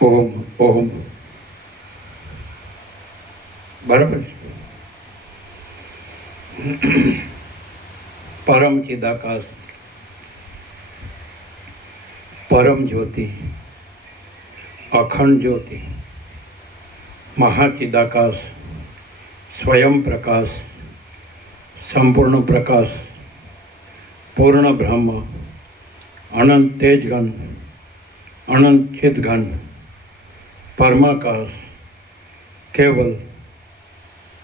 ઓમ ઓમ બરાબર. પરમ ચિદાકાશ, પરમ જ્યોતિ, અખંડ જ્યોતિ, મહાચિદાકાશ, સ્વયં પ્રકાશ, સંપૂર્ણ પ્રકાશ, પૂર્ણ બ્રહ્મ, અનંત તેજઘન, અનંત ચિદઘન, પરમાકાશ, કેવલ,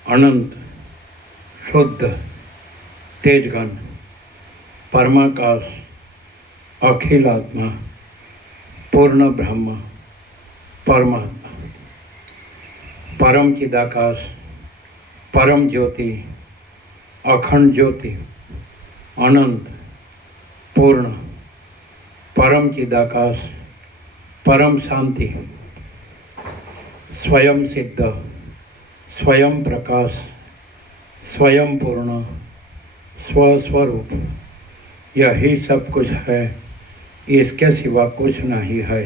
અનંત, શુદ્ધ, તેજઘન, પરમાકાશ, અખિલાત્મા, પૂર્ણ બ્રહ્મ, પરમાત્મા, પરમ ચિદાકાશ, પરમ જ્યોતિ, અખંડ જ્યોતિ, અનંત, પૂર્ણ, પરમ ચિદાકાશ, પરમ શાંતિ, स्वयं सिद्ध, स्वयं प्रकाश, स्वयं पूर्ण, स्वस्वरूप, यही सब कुछ है, इसके सिवा कुछ नहीं है।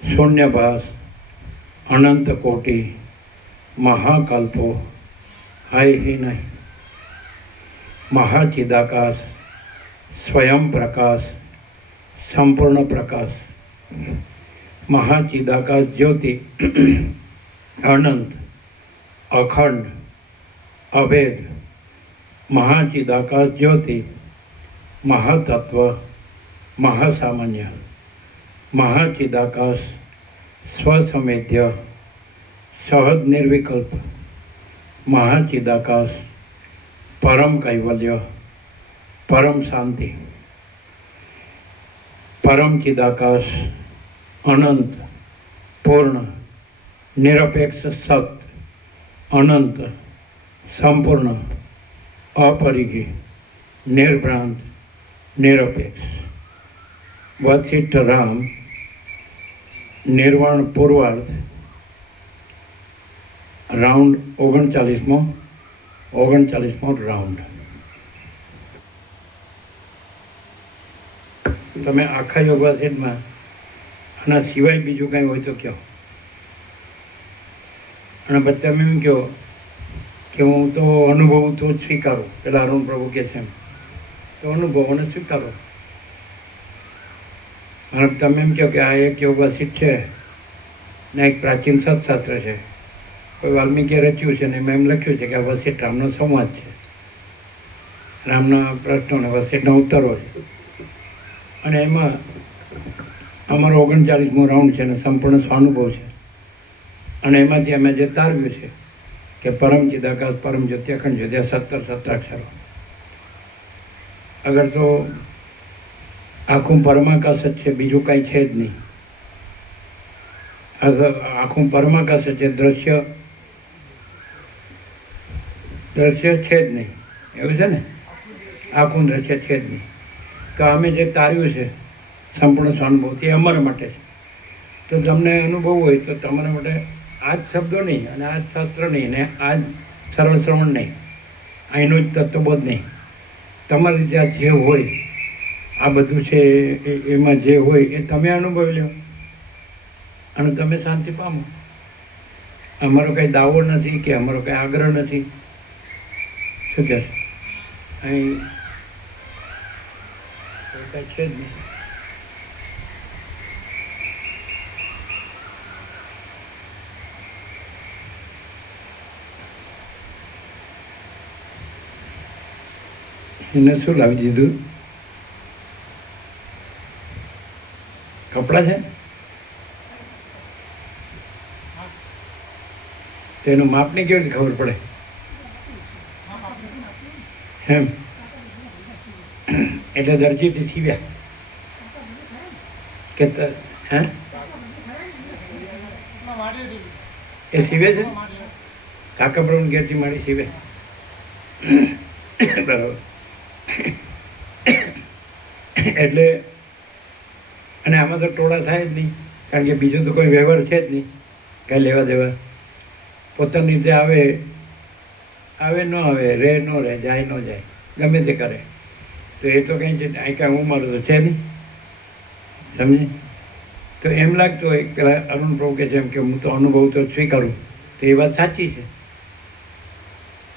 शून्यभास, अनंत कोटि, महाकल्पो है ही नहीं। महाचिदाकाश, स्वयं प्रकाश, संपूर्ण प्रकाश, महाचिदाकाश ज्योति, अनंत, अखंड, अभेद, महाचिदाकाश ज्योति, महातत्व, महासामान्य, महाचिदाकाश, स्वसमेध्य, सहज निर्विकल्प, महाचिदाकाश, परम कैवल्य, परम शांति, परम चिदाकाश, अनंत, पूर्ण, निरपेक्ष सत्य, अनंत, संपूर्ण, अपरिघी, निर्भ्रांत, निरपेक्ष, वशिष्ठ राम, निर्वाण पूर्वार्थ, राउंड 39મો રાઉન્ડ. તમે આખા યોગા સેટમાં આના સિવાય બીજું કાંઈ હોય તો કહો. અને પછી તમે એમ કહો કે હું તો અનુભવું તો સ્વીકારું. પેલા અરુણ પ્રભુ કહે છે એમ તો અનુભવ અને સ્વીકારો. અને તમે એમ કહો કે આ એક યોગા સીટ છે ને એક પ્રાચીન સત્શાસ્ત્ર છે, કોઈ વાલ્મીકીએ રચ્યું છે ને એમાં એમ લખ્યું છે કે આ વશિષ્ઠ રામનો સંવાદ છે, રામના પ્રશ્નો અને વશિષ્ઠના ઉત્તરો છે. અને એમાં અમારો 39મો રાઉન્ડ છે અને સંપૂર્ણ સ્વાનુભવ છે. અને એમાંથી અમે જે તારવ્યું છે કે પરમ ચિદાકાશ, પરમ જ્યોતિ, અખંડ જ્યોતિ, 17 અક્ષરો. અગર તો આખું પરમાકાશ જ છે, બીજું કાંઈ છે જ નહીં. આખું પરમાકાશ જ છે, દ્રશ્ય છે જ નહીં. એવું છે ને, આખું દ્રશ્ય છે જ નહીં. તો અમે જે તાર્યું છે સંપૂર્ણ સ્વાનુભવ તે અમારા માટે છે. તો તમને અનુભવ હોય તો તમારા માટે આ જ શબ્દો નહીં અને આ જ શાસ્ત્ર નહીં ને આ જ સરળ શ્રવણ નહીં, અહીંનું જ તત્વબોધ નહીં, તમારી ત્યાં જે હોય આ બધું છે એમાં જે હોય એ તમે અનુભવી લો અને તમે શાંતિ પામો. અમારો કંઈ દાવો નથી કે અમારો કંઈ આગ્રહ નથી. શું કહે અહીં કાંઈ છે જ નહીં. એને શું લાવી દીધું? કપડાં છે તો એનું માપની કેવી રીતે ખબર પડે? એમ એટલે દરજીથી સીવ્યા કે હે એ સીવે છે? કાકા પ્રભુ ઘેરથી મારી સીવે. બરાબર. એટલે અને આમાં તો ટોળા થાય જ નહીં, કારણ કે બીજો તો કોઈ વ્યવહાર છે જ નહીં, કાંઈ લેવા દેવા. પોતાની રીતે આવે ન આવે, રહે ન રહે, જાય ન જાય, ગમે તે કરે. તો એ તો કંઈ છે અહીં કાંઈ હું મારું તો છે નહીં. સમજે? તો એમ લાગતું હોય પેલા અરુણ પ્રભુ કે છે એમ કે હું તો અનુભવ તો સ્વીકારું, તો એ વાત સાચી છે,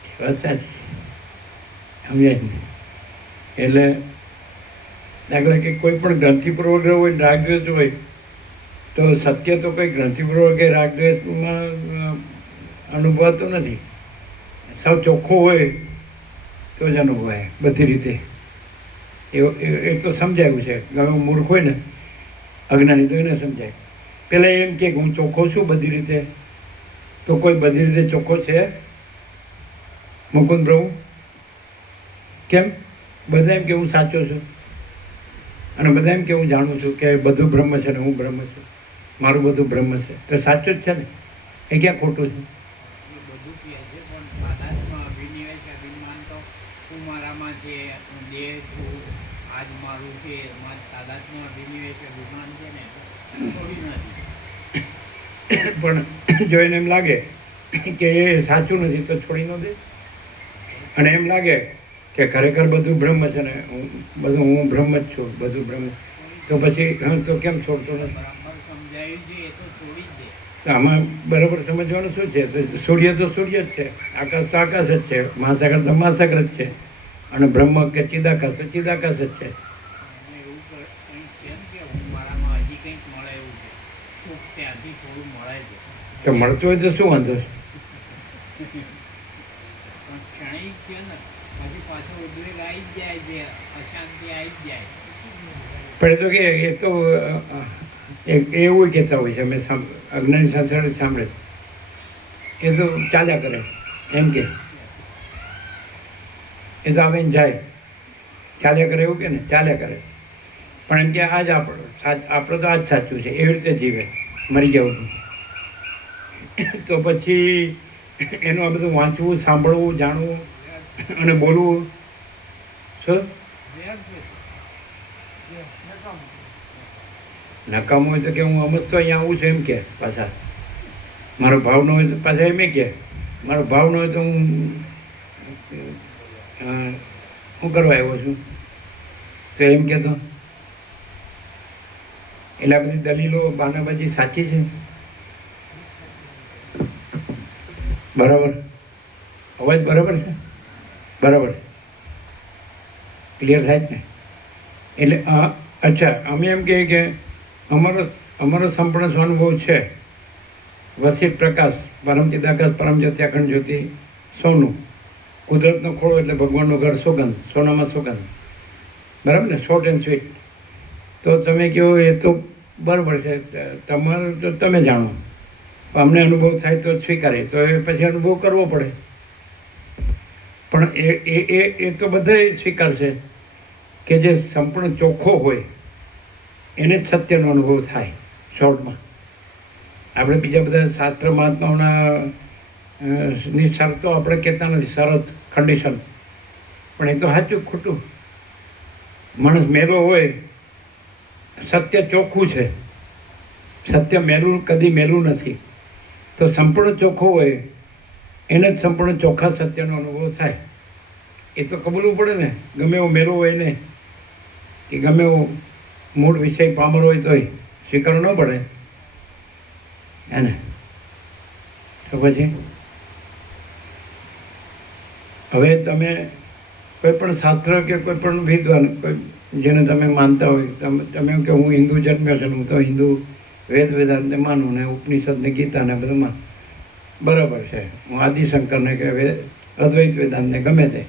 એ વાત સાચી. સમજાય જ નહીં. એટલે દાખલા કે કોઈ પણ ગ્રંથિપૂર્વક હોય, રાગદ્વેષ હોય, તો સત્ય તો કોઈ ગ્રંથિપૂર્વક કે રાગદ્વેષમાં અનુભવાતું નથી. સૌ ચોખ્ખો હોય તો જ અનુભવાય બધી રીતે. એ તો સમજાયું છે. ગમે મૂર્ખ હોય ને, અજ્ઞાની, તો એને સમજાય. પહેલાં એમ કે હું ચોખ્ખો છું બધી રીતે, તો કોઈ બધી રીતે ચોખ્ખો છે? મુકુંદ પ્રભુ કેમ? બધા એમ કે હું સાચો છું અને બધા એમ કે હું જાણું છું કે બધું બ્રહ્મ છે ને હું બ્રહ્મ છું, મારું બધું બ્રહ્મ છે. તો સાચું જ છે ને, એ ક્યાં ખોટું છે? પણ જો એને એમ લાગે કે એ સાચું નથી તો છોડી ન દે, અને એમ લાગે કે ખરેખર બધું બ્રહ્મ છે ને હું બ્રહ્મ જ છું, બધું બ્રહ્મ, તો પછી તો કેમ છોડતો નથી? તો આમાં બરાબર સમજવાનું શું છે? તો સૂર્ય જ છે, આકાશ તો આકાશ જ છે, મહાસાગર તો મહાસાગર જ છે, અને બ્રહ્મ કે ચિદાકાશ તો ચિદાકાશ જ છે. તો મળતું હોય તો શું વાંધો છે? પણ તો કે એ તો એવું કહેતા હોય છે, અમે અજ્ઞાની સંસાર સાંભળે, એ તો ચાલ્યા કરે એમ કે, એ તો આવે જાય ચાલ્યા કરે એવું કે ને, ચાલ્યા કરે. પણ એમ કે આજ આપણો તો આજ સાચું છે, એવી રીતે જીવે, મરી જવું. તો પછી એનું આ બધું વાંચવું, સાંભળવું, જાણવું અને બોલવું શું નકામું હોય? તો કે હું અમસ્તો અહીંયા આવું છું એમ કે, પાછા મારો ભાવ ન હોય તો પાછા એમ કે મારો ભાવ ન હોય તો હું કરવા આવ્યો છું, તો એમ કહેતો. એટલે આ બધી દલીલો બાનાબાજી સાચી છે? બરાબર? અવાજ બરાબર છે? બરાબર, ક્લિયર થાય જ ને? એટલે અચ્છા, અમે એમ કહીએ કે અમારો સંપૂર્ણ સ્વાનુભવ છે વસિત પ્રકાશ, પરમ ચિદાકાશ, પરમ જ્યોતિ, અખંડ જ્યોતિ, સોનું. કુદરતનો ખોળો એટલે ભગવાનનું ઘર, સુગંધ, સોનામાં સુગંધ. બરાબર ને? Short and sweet. તો તમે કહો એ તો બરાબર છે, તમારું તો તમે જાણો, અમને અનુભવ થાય તો સ્વીકારે, તો એ પછી અનુભવ કરવો પડે. પણ એ તો બધા સ્વીકારશે કે જે સંપૂર્ણ ચોખ્ખો હોય એને જ સત્યનો અનુભવ થાય. શોર્ટમાં આપણે બીજા બધા શાસ્ત્ર મહાત્માઓના ની શરતો આપણે કહેતા નથી, શરત, કન્ડિશન, પણ એ તો સાચું ખોટું. માણસ મેલો હોય, સત્ય ચોખ્ખું છે, સત્ય મેલું કદી મેલું નથી. તો સંપૂર્ણ ચોખ્ખો હોય એને જ સંપૂર્ણ ચોખ્ખા સત્યનો અનુભવ થાય. એ તો કબૂલવું પડે ને, ગમે એવો મેલો હોય ને, કે ગમે એવો મૂળ વિષય પામર હોય તોય સ્વીકારવું ન પડે એને. તો પછી હવે તમે કોઈ પણ શાસ્ત્ર કે કોઈ પણ વિદ્વાન, કોઈ જેને તમે માનતા હોય, તમે કે હું હિન્દુ જન્મ્યો છું, હું તો હિન્દુ વેદ વેદાંતને માનું ને ઉપનિષદને ગીતાને બધું માનું, બરાબર છે. હું આદિશંકરને કે અદ્વૈત વેદાંતને ગમે તે,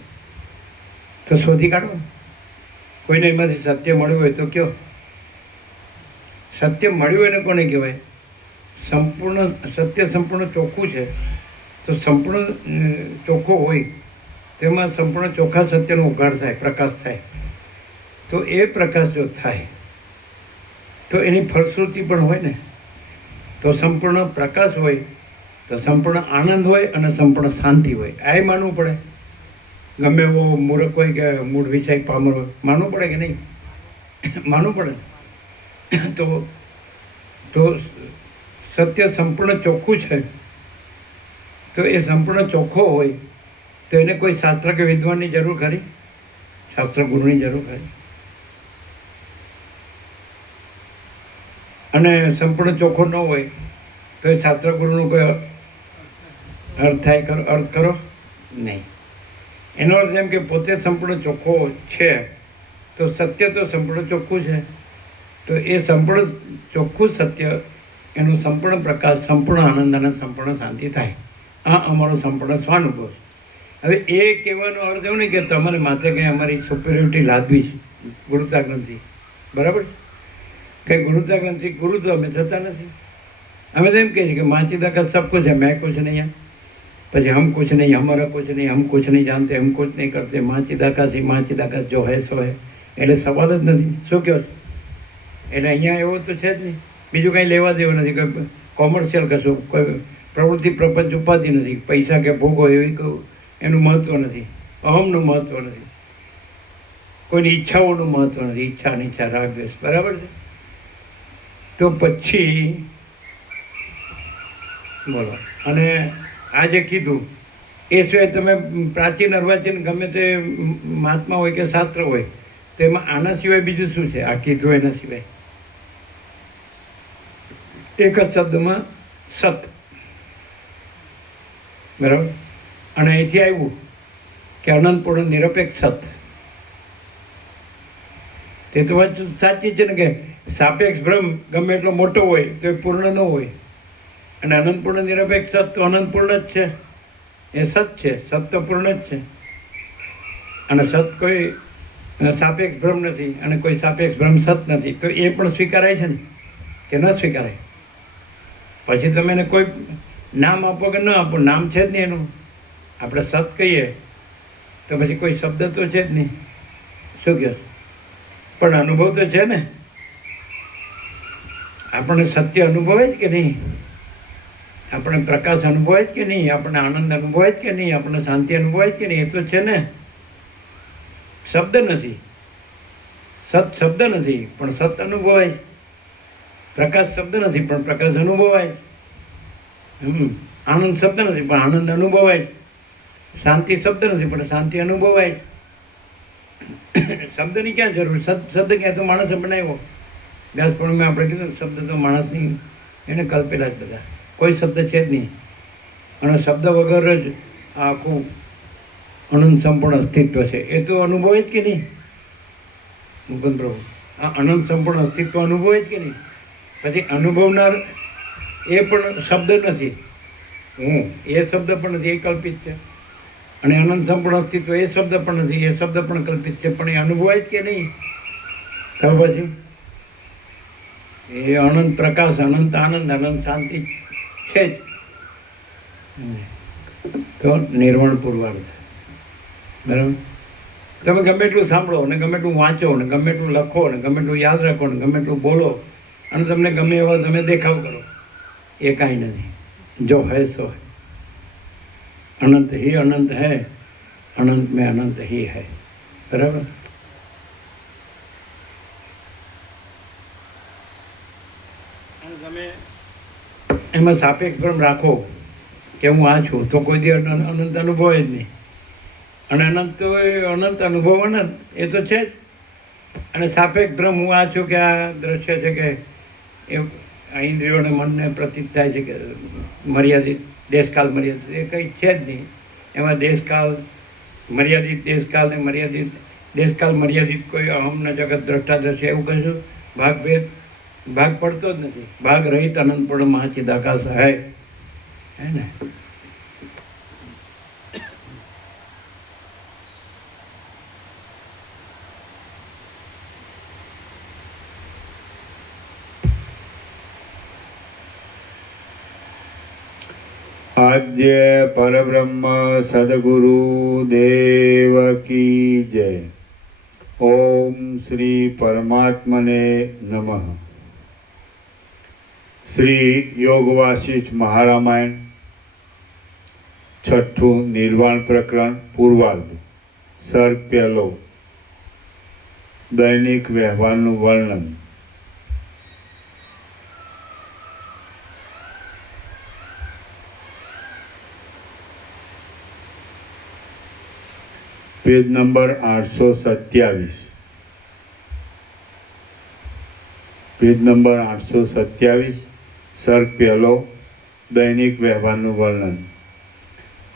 તો શોધી કાઢો. કોઈને એમાંથી સત્ય મળ્યું હોય તો કયો. સત્ય મળ્યું એને કોને કહેવાય? સંપૂર્ણ સત્ય સંપૂર્ણ ચોખ્ખું છે. તો સંપૂર્ણ ચોખ્ખો હોય તેમાં સંપૂર્ણ ચોખ્ખા સત્યનો ઉઘાડ થાય, પ્રકાશ થાય. તો એ પ્રકાશ જો થાય તો એની ફલશ્રુતિ પણ હોય ને. તો સંપૂર્ણ પ્રકાશ હોય તો સંપૂર્ણ આનંદ હોય અને સંપૂર્ણ શાંતિ હોય. આ માનવું પડે. ગમે એવો મૂર્ખ હોય કે મૂળ વિષય પામર હોય, માનવું પડે કે નહીં? માનવું પડે. તો સત્ય સંપૂર્ણ ચોખ્ખું છે. તો એ સંપૂર્ણ ચોખ્ખો હોય તો એને કોઈ શાસ્ત્ર કે વિદ્વાનની જરૂર ખરી? શાસ્ત્ર ગુરુની જરૂર ખરી? અને સંપૂર્ણ ચોખ્ખો ન હોય તો એ શાસ્ત્ર ગુરુનો કોઈ અર્થ થાય ખરો? અર્થ કરો નહીં. એનો અર્થ એમ કે પોતે સંપૂર્ણ ચોખ્ખો છે તો સત્ય તો સંપૂર્ણ ચોખ્ખું છે. તો એ સંપૂર્ણ ચોખ્ખું સત્ય, એનો સંપૂર્ણ પ્રકાશ, સંપૂર્ણ આનંદ અને સંપૂર્ણ શાંતિ થાય. આ અમારો સંપૂર્ણ સ્વાનુભવ છે. હવે એ કહેવાનો અર્થ એવું નહીં કે તમારે માથે કંઈ અમારી સુપિરિયોરિટી લાદવી છે ગુરુતાગ્રંથિ, બરાબર? કંઈ ગુરુતાગ્રંથિ ગુરુ તો અમે થતા નથી. અમે તો એમ કહીએ છીએ કે માચી દાખલ સબ કુછ है, मैं कुछ नहीं है. પછી હમ કુછ નહીં, હમારા કુછ નહીં, હમ કુછ નહીં જાનતે, હમ કુછ નહીં કરતે, માચી દાકાશ જો હૈ સો હૈ. એટલે સવાલ જ નથી. શું કહો? એટલે અહીંયા એવો તો છે જ નહીં. બીજું કંઈ લેવા દેવું નથી. કોઈ કોમર્શિયલ કશું, કોઈ પ્રવૃત્તિ પ્રપંચ ઉપાધિ નથી. પૈસા કે ભોગો એવી એનું મહત્ત્વ નથી. અહમનું મહત્ત્વ નથી. કોઈની ઈચ્છાઓનું મહત્ત્વ નથી. ઈચ્છા અનિચ્છા રાગ દ્વેષ, બરાબર છે? તો પછી બોલો. અને આ જે કીધું એ સિવાય તમે પ્રાચીન અર્વાચીન ગમે તે મહાત્મા હોય કે શાસ્ત્ર હોય તેમાં આના સિવાય બીજું શું છે? આ કીધું એના સિવાય એક જ શબ્દમાં સત, બરાબર? અને અહીંથી આવ્યું કે અનંતપૂર્ણ નિરપેક્ષ સત. તે તો વાત સાચી છે ને કે સાપેક્ષ બ્રહ્મ ગમે એટલો મોટો હોય તો એ પૂર્ણ ન હોય. અને અનંતપૂર્ણ નિરપેક્ષ સત તો અનંતપૂર્ણ જ છે. એ સત છે. સત તો પૂર્ણ જ છે. અને સત કોઈ સાપેક્ષ બ્રહ્મ નથી અને કોઈ સાપેક્ષ બ્રહ્મ સત નથી. તો એ પણ સ્વીકારાય છે ને કે ન સ્વીકારાય? પછી તમે એને કોઈ નામ આપો કે ન આપો, નામ છે જ નહીં એનું. આપણે સત કહીએ તો પછી કોઈ શબ્દ તો છે જ નહીં. શું કહે? પણ અનુભવ તો છે ને. આપણને સત્ય અનુભવે જ કે નહીં? આપણે પ્રકાશ અનુભવે જ કે નહીં? આપણે આનંદ અનુભવે જ કે નહીં? આપણે શાંતિ અનુભવે જ કે નહીં? એ તો છે ને. શબ્દ નથી, સત શબ્દ નથી પણ સત અનુભવાય. પ્રકાશ શબ્દ નથી પણ પ્રકાશ અનુભવાય. આનંદ શબ્દ નથી પણ આનંદ અનુભવાય. શાંતિ શબ્દ નથી પણ શાંતિ અનુભવાય. શબ્દની ક્યાં જરૂર? શબ્દ ક્યાં? તો માણસે બનાવ્યો. વ્યાસપૂર્ણિમાં આપણે કીધું શબ્દ તો માણસની એને કલ્પેલા જ બધા. કોઈ શબ્દ છે જ નહીં. અને શબ્દ વગર જ આ આખું અનંત સંપૂર્ણ અસ્તિત્વ છે. એ તો અનુભવે જ કે નહીં મુકુંદ પ્રભુ? આ અનંત સંપૂર્ણ અસ્તિત્વ અનુભવે જ કે નહીં? પછી અનુભવનાર એ પણ શબ્દ નથી. હું એ શબ્દ પણ નથી, એ કલ્પિત છે. અને અનંત સંપૂર્ણ અસ્તિત્વ એ શબ્દ પણ નથી, એ શબ્દ પણ કલ્પિત છે. પણ એ અનુભવાય જ કે નહીં? તો પછી એ અનંત પ્રકાશ, અનંત આનંદ, અનંત શાંતિ છે જ. તો નિર્વાણ પૂર્વાર્થ, બરાબર? તમે ગમે એટલું સાંભળો ને ગમે એટલું વાંચો ને ગમે એટલું લખો ને ગમે એટલું યાદ રાખો ને ગમે એટલું બોલો અને તમને ગમે એવા તમે દેખાવ કરો, એ કાંઈ નથી. જો હૈ સો હૈ, અનંત હી અનંત હૈ, અનંત મેં અનંત હી હૈ. બરાબર. તમે એમાં સાપેક્ષ ભ્રમ રાખો કે હું આ છું તો કોઈ દી અનંત અનુભવે જ નહીં. અને અનંત તો અનંત અનુભવ અનંત એ તો છે જ. અને સાપેક્ષ ભ્રમ હું આ છું કે આ દ્રશ્ય છે કે એ આ ઇન્દ્રિયોને મનને પ્રતીત થાય છે કે મર્યાદિત દેશકાલ મર્યાદિત, એ કંઈ છે જ નહીં. એમાં દેશકાલ મર્યાદિત, દેશકાલ ને મર્યાદિત, દેશકાલ મર્યાદિત કોઈ અહમના જગત દ્રષ્ટા દ્રશ્ય એવું કહીશું ભાગભેદ ભાગ પડતો જ નથી. ભાગ રહિત અનંતપૂર્ણ મહાચિદાકાશ હે ને. આદ્ય પરબ્રહ્મ સદગુરુ દેવ કી જય. ઓમ શ્રી પરમાત્મને નમઃ. શ્રી યોગ વાસિષ્ઠ મહારામાયણ, છઠ્ઠું નિર્વાણ પ્રકરણ, પૂર્વાર્ધ, સર્ગ પહેલો, દૈનિક વ્યવહારનું વર્ણન. Page number 827. પેજ નંબર 827, સર્ગ પહેલો, દૈનિક વ્યવહારનું વર્ણન.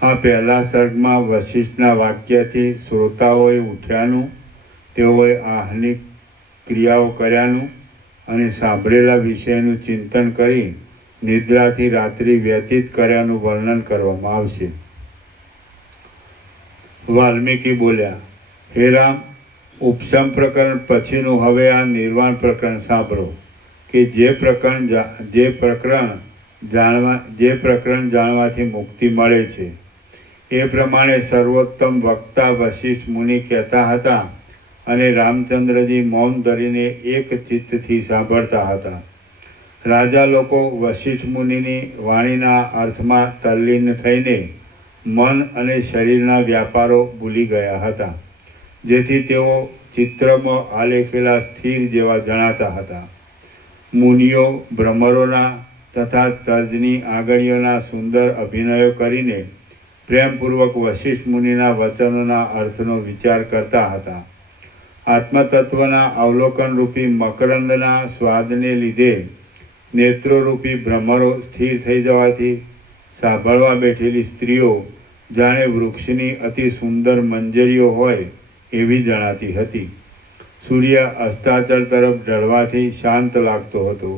આ પહેલા સર્ગમાં વશિષ્ઠના વાક્યથી શ્રોતાઓએ ઉઠ્યાનું, તેઓએ આહ્નિક ક્રિયાઓ કર્યાનું અને સાંભળેલા વિષયનું ચિંતન કરી નિદ્રાથી રાત્રિ વ્યતીત કર્યાનું વર્ણન કરવામાં આવશે. વાલ્મીકી બોલ્યા, હે રામ, ઉપશમ પ્રકરણ પછીનું હવે આ નિર્વાણ પ્રકરણ સાંભળો કે જે પ્રકરણ જાણવાથી મુક્તિ મળે છે. એ પ્રમાણે સર્વોત્તમ વક્તા વશિષ્ઠ મુનિ કહેતા હતા અને રામચંદ્રજી મૌન ધરીને એક ચિત્તથી સાંભળતા હતા. રાજા લોકો વશિષ્ઠ મુનિની વાણીના અર્થમાં તલ્લીન થઈને મન અને શરીરના વ્યાપારો ભૂલી ગયા હતા, જેથી તેઓ ચિત્રમાં આલેખેલા સ્થિર જેવા જણાતા હતા. મુનિઓ ભ્રમરોના તથા તર્જની આંગળીઓના સુંદર અભિનયો કરીને પ્રેમપૂર્વક વશિષ્ઠ મુનિના વચનોના અર્થનો વિચાર કરતા હતા. આત્મતત્વના અવલોકનરૂપી મકરંદના સ્વાદને લીધે નેત્રોરૂપી ભ્રમરો સ્થિર થઈ જવાથી સાંભળવા બેઠેલી સ્ત્રીઓ જાણે વૃક્ષની અતિ સુંદર મંજરીઓ હોય એવી જણાતી હતી. સૂર્ય અસ્તાચળ તરફ ઢળવાથી શાંત લાગતો હતો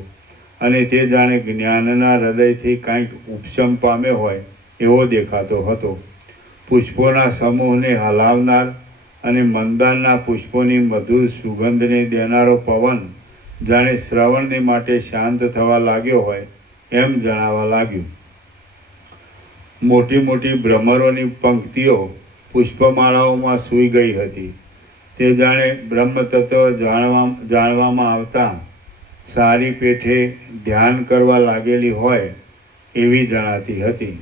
અને તે જાણે જ્ઞાનના હૃદયથી કાંઈક ઉપશમ પામ્યો હોય એવો દેખાતો હતો. પુષ્પોના સમૂહને હલાવનાર અને મંદારના પુષ્પોની મધુર સુગંધને દેનારો પવન જાણે શ્રવણને માટે શાંત થવા લાગ્યો હોય એમ જણાવા લાગ્યું. મોટી મોટી ભ્રમરોની પંક્તિઓ પુષ્પમાળાઓમાં સૂઈ ગઈ હતી. તે જાણે બ્રહ્મતત્વ જાણવામાં આવતા સારી પેઠે ધ્યાન કરવા લાગેલી હોય એવી જણાતી હતી.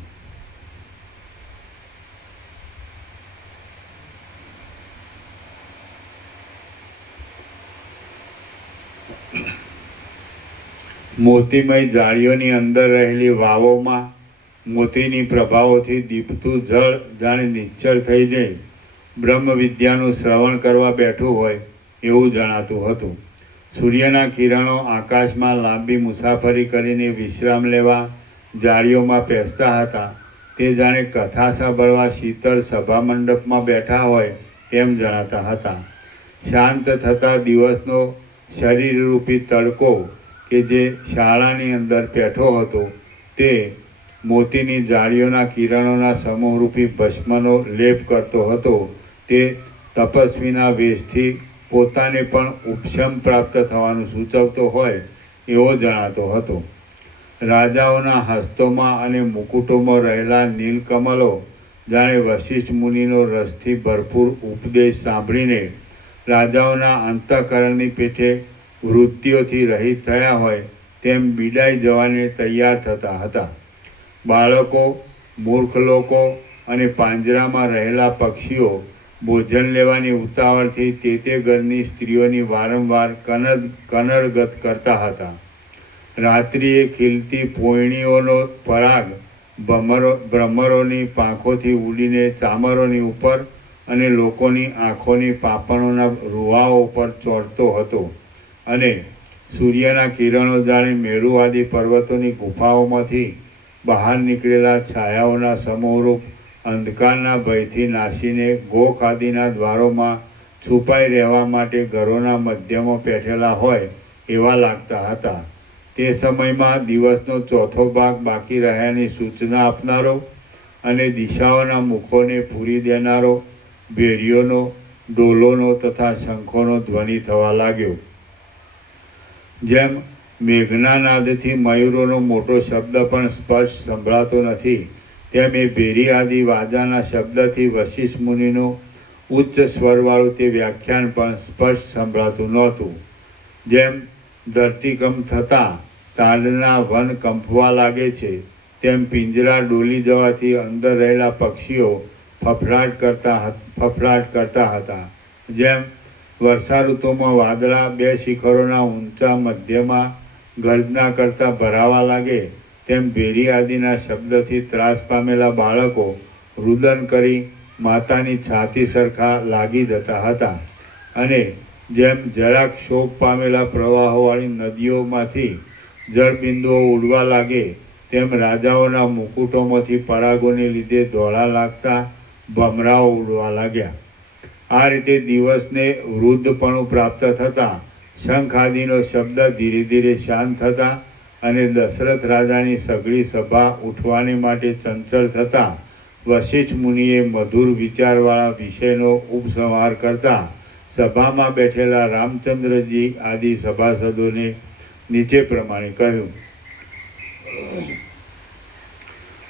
મોતીમય જાળીઓની અંદર રહેલી વાવોમાં મોતીની પ્રભાવોથી દીપતું જળ જાણે નિશ્ચળ થઈ જઈ બ્રહ્મ વિદ્યાનું શ્રવણ કરવા બેઠું હોય એવું જણાતું હતું. સૂર્યના કિરણો આકાશમાં લાંબી મુસાફરી કરીને વિશ્રામ લેવા જાળીઓમાં પેસતા હતા. તે જાણે કથા સાંભળવા શીતળ સભા મંડપમાં બેઠા હોય એમ જણાતા હતા. શાંત થતા દિવસનો શરીરરૂપી તડકો કે જે શાળાની અંદર પેઠો હતો તે મોતીની જાળીઓના કિરણોના સમૂહરૂપી ભસ્મનો લેપ કરતો હતો. તે તપસ્વીના વેશથી પોતાને પણ ઉપશમ પ્રાપ્ત થવાનું સૂચવતો હોય એવો જણાતો હતો. રાજાઓના હસ્તોમાં અને મુકુટોમાં રહેલા નીલકમલો જાણે વશિષ્ઠ મુનિનો રસથી ભરપૂર ઉપદેશ સાંભળીને રાજાઓના અંતઃકરણની પેઠે વૃત્તિઓથી રહિત થયા હોય તેમ બિડાઈ જવાને તૈયાર થતા હતા. બાળકો, મૂર્ખ લોકો અને પાંજરામાં રહેલા પક્ષીઓ ભોજન લેવાની ઉતાવળથી તે ઘરની સ્ત્રીઓની વારંવાર કનડગત કરતા હતા. રાત્રિએ ખીલતી પોયણીઓનો પરાગ ભ્રમરોની પાંખોથી ઉડીને ચામરોની ઉપર અને લોકોની આંખોની પાપણોના રૂવાઓ પર ચોંટતો હતો અને સૂર્યના કિરણો જાણે મેરુવાદી પર્વતોની ગુફાઓમાંથી બહાર નીકળેલા છાયાઓના સમૂહરૂપ અંધકારના ભયથી નાસીને ગોખાદીના દ્વારોમાં છુપાઈ રહેવા માટે ઘરોના મધ્યમાં બેઠેલા હોય એવા લાગતા હતા. તે સમયમાં દિવસનો ચોથો ભાગ બાકી રહ્યાની સૂચના આપનારો અને દિશાઓના મુખોને પૂરી દેનારો ભેરીઓનો, ડોલોનો તથા શંખોનો ધ્વનિ થવા લાગ્યો. જેમ મેઘના નાદથી મયુરોનો મોટો શબ્દ પણ સ્પષ્ટ સંભળાતો નથી, તેમ એ ભેરી આદિ વાજાના શબ્દથી વશિષ્ઠ મુનિનું ઉચ્ચ સ્વરવાળું તે વ્યાખ્યાન પણ સ્પષ્ટ સંભળાતું નહોતું. જેમ ધરતીકંપ થતાં તાડના વન કંપવા લાગે છે, તેમ પિંજરા ડોલી જવાથી અંદર રહેલા પક્ષીઓ ફફડાટ કરતા હતા. જેમ વર્ષા ઋતુમાં વાદળા બે શિખરોના ઊંચા મધ્યમાં ગર્જના કરતા ભરાવા લાગે, તેમ ભેરી આદિના શબ્દથી ત્રાસ પામેલા બાળકો રુદન કરી માતાની છાતી સરખા લાગી જતા હતા. અને જેમ જરાક શોક પામેલા પ્રવાહોવાળી નદીઓમાંથી જળબિંદુઓ ઉડવા લાગે, તેમ રાજાઓના મુકુટોમાંથી પરાગોને લીધે ધોળા લાગતા ભમરાઓ ઉડવા લાગ્યા. આ રીતે દિવસને વૃદ્ધપણું પ્રાપ્ત થતાં શંખ આદિનો શબ્દ ધીરે ધીરે શાંત થતા અને દશરથ રાજાની સઘળી સભા ઉઠવાને માટે ચંચળ થતાં વશિષ્ઠ મુનિએ મધુર વિચારવાળા વિષયનો ઉપસંહાર કરતા સભામાં બેઠેલા રામચંદ્રજી આદિ સભાસદોને નીચે પ્રમાણે કહ્યું.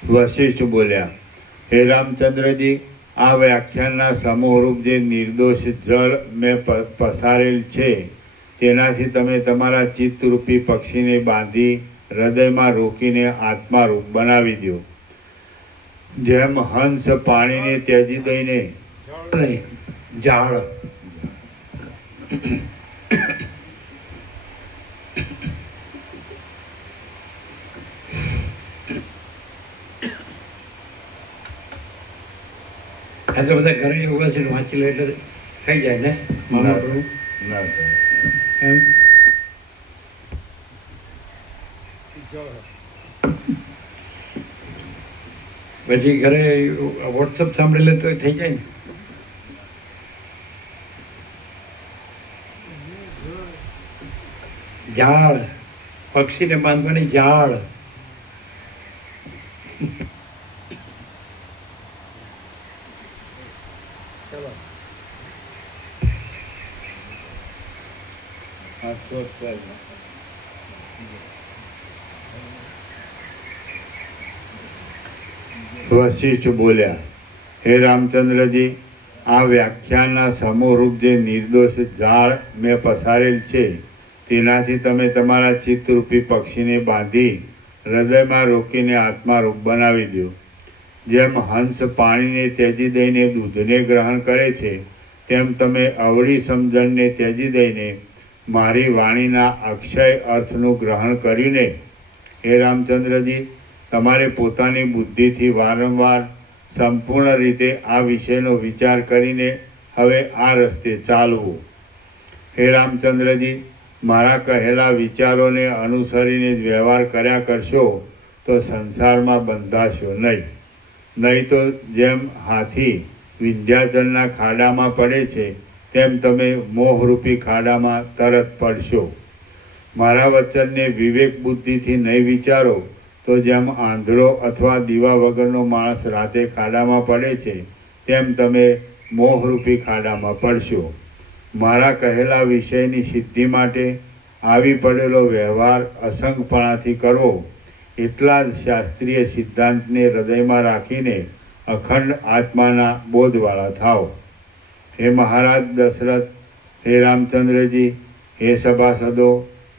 વશિષ્ઠ બોલ્યા, હે રામચંદ્રજી, આ વ્યાખ્યાનના સમૂહરૂપ જે નિર્દોષ જળ મેં પસારેલ છે, તેનાથી તમે તમારા ચિત્તરૂપી પક્ષીને બાંધી હૃદયમાં રોકીને આત્મારૂપ બનાવી દો. જેમ હંસ પાણીને ત્યજી દઈને જાળ આ તો બધા ઘરે ઉભા છે, વાંચી લે એટલે થઈ જાય ને મામા ના એમ. પછી ઘરે વોટ્સઅપ સાંભળી લે તો થઈ જાય ને. ઝાડ, પક્ષીને બાંધવાની ઝાડ. વશિષ્ઠ બોલ્યા, હે રામચંદ્રજી, આ વ્યાખ્યાનના સમૂહરૂપ જે નિર્દોષ ઝાડ મેં પસારેલ છે, તેનાથી તમે તમારા ચિત્તરૂપી પક્ષીને બાંધી હૃદયમાં રોકીને આત્મારૂપ બનાવી દો. જેમ હંસ પાણીને ત્યજી દઈને દૂધને ગ્રહણ કરે છે, તેમ તમે અવળી સમજણને ત્યજી દઈને મારી વાણીના અક્ષય અર્થનું ગ્રહણ કરીને, હે રામચંદ્રજી, તમારે પોતાની બુદ્ધિથી વારંવાર સંપૂર્ણ રીતે આ વિષયનો વિચાર કરીને હવે આ રસ્તે ચાલવું. હે રામચંદ્રજી, મારા કહેલા વિચારોને અનુસરીને જ વ્યવહાર કર્યા કરશો તો સંસારમાં બંધાશો નહીં. નહીં તો જેમ હાથી વિંધ્યાચલના ખાડામાં પડે છે, તેમ તમે મોહરૂપી ખાડામાં તરત પડશો. મારા વચનને વિવેક બુદ્ધિથી નહીં વિચારો તો જેમ આંધળો અથવા દીવા વગરનો માણસ રાતે ખાડામાં પડે છે, તેમ તમે મોહરૂપી ખાડામાં પડશો. મારા કહેલા વિષયની સિદ્ધિ માટે આવી પડેલો વ્યવહાર અસંગપણાથી કરવો, એટલા જ શાસ્ત્રીય સિદ્ધાંતને હૃદયમાં રાખીને અખંડ આત્માના બોધવાળા થાઓ. હે મહારાજ દશરથ, હે રામચંદ્રજી, હે સભાસદો,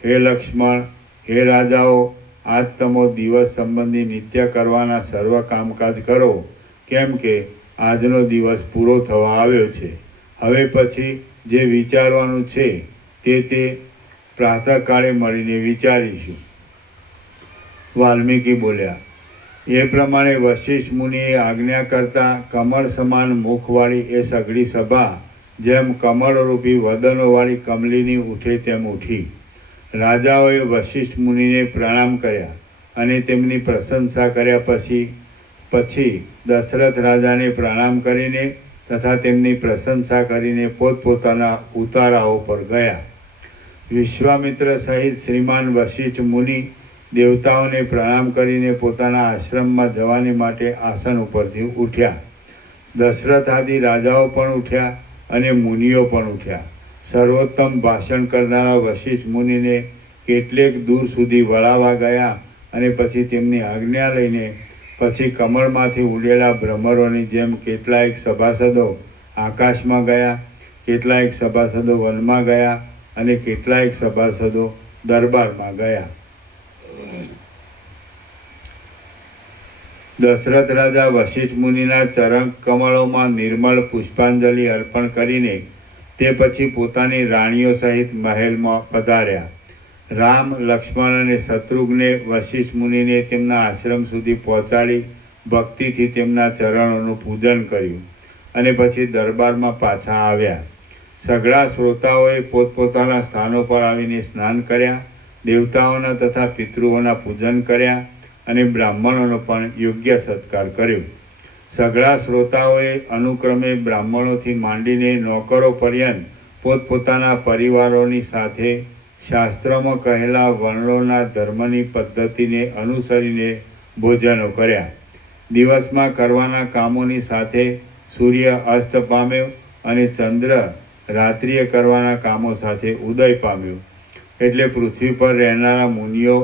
હે લક્ષ્મણ, હે રાજાઓ, આજ તમો દિવસ સંબંધી નિત્ય કરવાના સર્વ કામકાજ કરો, કેમ કે આજનો દિવસ પૂરો થવા આવ્યો છે. હવે પછી જે વિચારવાનું છે તે પ્રાતઃકાળે મળીને વિચારીશું. વાલ્મીકી બોલ્યા. એ પ્રમાણે વશિષ્ઠ મુનિએ આજ્ઞા કરતા કમળ સમાન મુખવાળી એ સઘળી સભા જેમ કમળરૂપી વદનોવાળી કમલીની ઉઠે તેમ ઉઠી. રાજાઓએ વશિષ્ઠ મુનિને પ્રણામ કર્યા અને તેમની પ્રશંસા કર્યા પછી દશરથ રાજાને પ્રણામ કરીને તથા તેમની પ્રશંસા કરીને પોતપોતાના ઉતારાઓ પર ગયા. વિશ્વામિત્ર સહિત શ્રીમાન વશિષ્ઠ મુનિ દેવતાઓને પ્રણામ કરીને પોતાના આશ્રમમાં જવાની માટે આસન ઉપરથી ઉઠ્યા. દશરથ આદિ રાજાઓ પણ ઉઠ્યા અને મુનિઓ પણ ઉઠ્યા. સર્વોત્તમ ભાષણ કરનારા વશિષ્ઠ મુનિને કેટલેક દૂર સુધી વળાવવા ગયા અને પછી તેમની આજ્ઞા લઈને પછી કમળમાંથી ઉડેલા ભ્રમરોની જેમ કેટલાયક સભાસદો આકાશમાં ગયા, કેટલાયક સભાસદો વનમાં ગયા અને કેટલાયક સભાસદો દરબારમાં ગયા. દશરથ રાજા વશિષ્ઠ મુનિના ચરણ કમળોમાં નિર્મળ પુષ્પાંજલિ અર્પણ કરીને તે પછી પોતાની રાણીઓ સહિત મહેલમાં પધાર્યા. રામ, લક્ષ્મણ અને શત્રુઘ્ને વશિષ્ઠ મુનિને તેમના આશ્રમ સુધી પહોંચાડી ભક્તિથી તેમના ચરણોનું પૂજન કર્યું અને પછી દરબારમાં પાછા આવ્યા. સઘળા શ્રોતાઓએ પોતપોતાના સ્થાનો પર આવીને સ્નાન કર્યા, દેવતાઓના તથા પિતૃઓના પૂજન કર્યા અને બ્રાહ્મણોનો પણ યોગ્ય સત્કાર કર્યો. સઘળા શ્રોતાઓએ અનુક્રમે બ્રાહ્મણોથી માંડીને નોકરો પર્યંત પોતપોતાના પરિવારોની સાથે શાસ્ત્રમાં કહેલા વર્ણોના ધર્મની પદ્ધતિને અનુસરીને ભોજનો કર્યા. દિવસમાં કરવાના કામોની સાથે સૂર્ય અસ્ત પામ્યો અને ચંદ્ર રાત્રિએ કરવાના કામો સાથે ઉદય પામ્યો. એટલે પૃથ્વી પર રહેનારા મુનિઓ,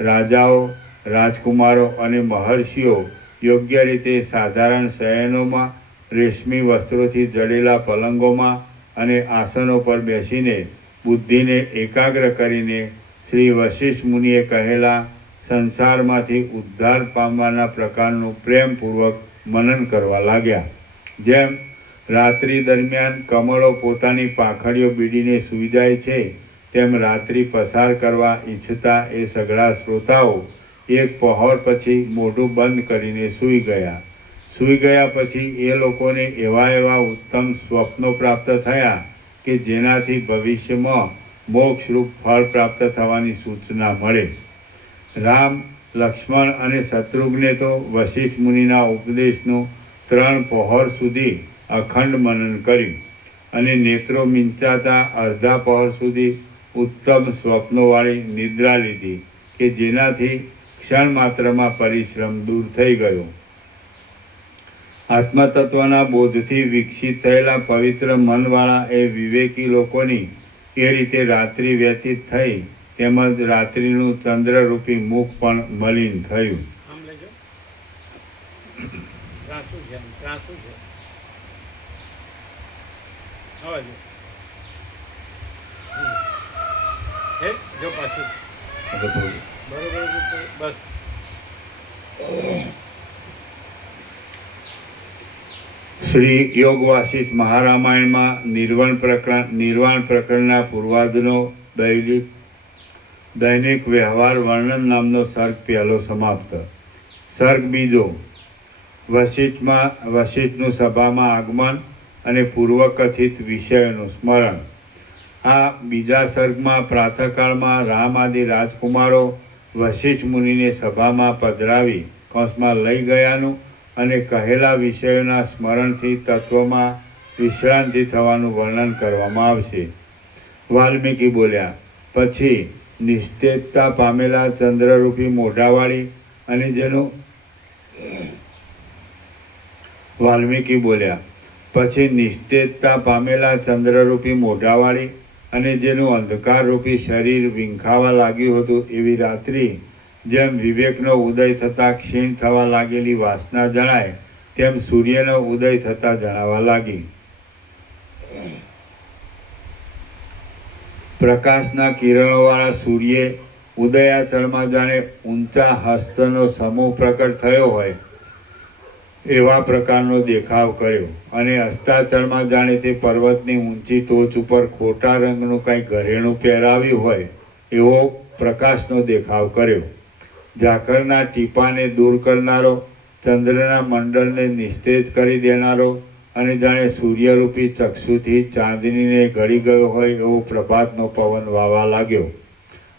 રાજાઓ, રાજકુમારો અને મહર્ષિઓ યોગ્ય રીતે સાધારણ શયનોમાં, રેશમી વસ્ત્રોથી જડેલા પલંગોમાં અને આસનો પર બેસીને બુદ્ધિને એકાગ્ર કરીને શ્રી વશિષ્ઠ મુનિએ કહેલા સંસારમાંથી ઉદ્ધાર પામવાના પ્રકારનું પ્રેમપૂર્વક મનન કરવા લાગ્યા. જેમ રાત્રિ દરમિયાન કમળો પોતાની પાંખડીઓ બીડીને સૂઈ જાય છે, તેમ રાત્રિ પસાર કરવા ઈચ્છતા એ સઘળા શ્રોતાઓ એક પહોર પછી મોઢું બંધ કરીને સૂઈ ગયા. સૂઈ ગયા પછી એ લોકોને એવા ઉત્તમ સ્વપ્નો પ્રાપ્ત થયા કે જેનાથી ભવિષ્યમાં મોક્ષરૂપ ફળ પ્રાપ્ત થવાની સૂચના મળે. રામ, લક્ષ્મણ અને શત્રુઘ્ને તો વશિષ્ઠ મુનિના ઉપદેશનું 3 પહોર સુધી અખંડ મનન કર્યું અને નેત્રો મીંચાતા અડધા પહોર સુધી ઉત્તમ સ્વપ્નોવાળી નિદ્રા લીધી કે જેનાથી ક્ષણ માત્રમાં પરિશ્રમ દૂર થઈ ગયો. આત્મતત્વના બોધથી વિકસિત થયેલા પવિત્ર મનવાળા એ વિવેકી લોકોની એ રીતે રાત્રિ વ્યતીત થઈ, તેમજ રાત્રિનું ચંદ્રરૂપી મુખ પણ મલિન થયું. શ્રી યોગ વાસિષ્ઠ મહારામાયણમાં નિર્વાણ પ્રકરણના પૂર્વાર્ધનો દૈનિક વ્યવહાર વર્ણન નામનો સર્ગ પહેલો સમાપ્ત. સર્ગ બીજો. વશિષ્ઠનું સભામાં આગમન અને પૂર્વકથિત વિષયોનું સ્મરણ. આ બીજા સર્ગમાં પ્રાતઃકાળમાં રામ આદિ રાજકુમારો વશિષ્ઠ મુનિને સભામાં પધરાવી કંસમાં લઈ ગયાનું અને કહેલા વિષયોના સ્મરણથી તત્વમાં વિશ્રાંતિ થવાનું વર્ણન કરવામાં આવશે. વાલ્મીકી બોલ્યા. પછી નિસ્તેજતા પામેલા ચંદ્રરૂપી મોઢાવાળી અને જેનું વાલ્મીકી બોલ્યા. પછી નિસ્તેજતા પામેલા ચંદ્રરૂપી મોઢાવાળી અને જેનું અંધકારરૂપી શરીર વિંખાવા લાગ્યું હતું એવી રાત્રિ જેમ વિવેકનો ઉદય થતાં ક્ષીણ થવા લાગેલી વાસના જણાય તેમ સૂર્યનો ઉદય થતાં જણાવા લાગી. પ્રકાશના કિરણોવાળા સૂર્યે ઉદયાચળમાં જાણે ઊંચા હસ્તનો સમૂહ પ્રકટ થયો હોય એવા પ્રકારનો દેખાવ કર્યો અને અસ્તાચળમાં જાણે તે પર્વતની ઊંચી ટોચ ઉપર ખોટા રંગનું કાંઈ ઘરેણું પહેરાવ્યું હોય એવો પ્રકાશનો દેખાવ કર્યો. ઝાકળના ટીપાને દૂર કરનારો, ચંદ્રના મંડળને નિસ્તેજ કરી દેનારો અને જાણે સૂર્યરૂપી ચક્ષુથી ચાંદનીને ગળી ગયો હોય એવો પ્રભાતનો પવન વાવા લાગ્યો.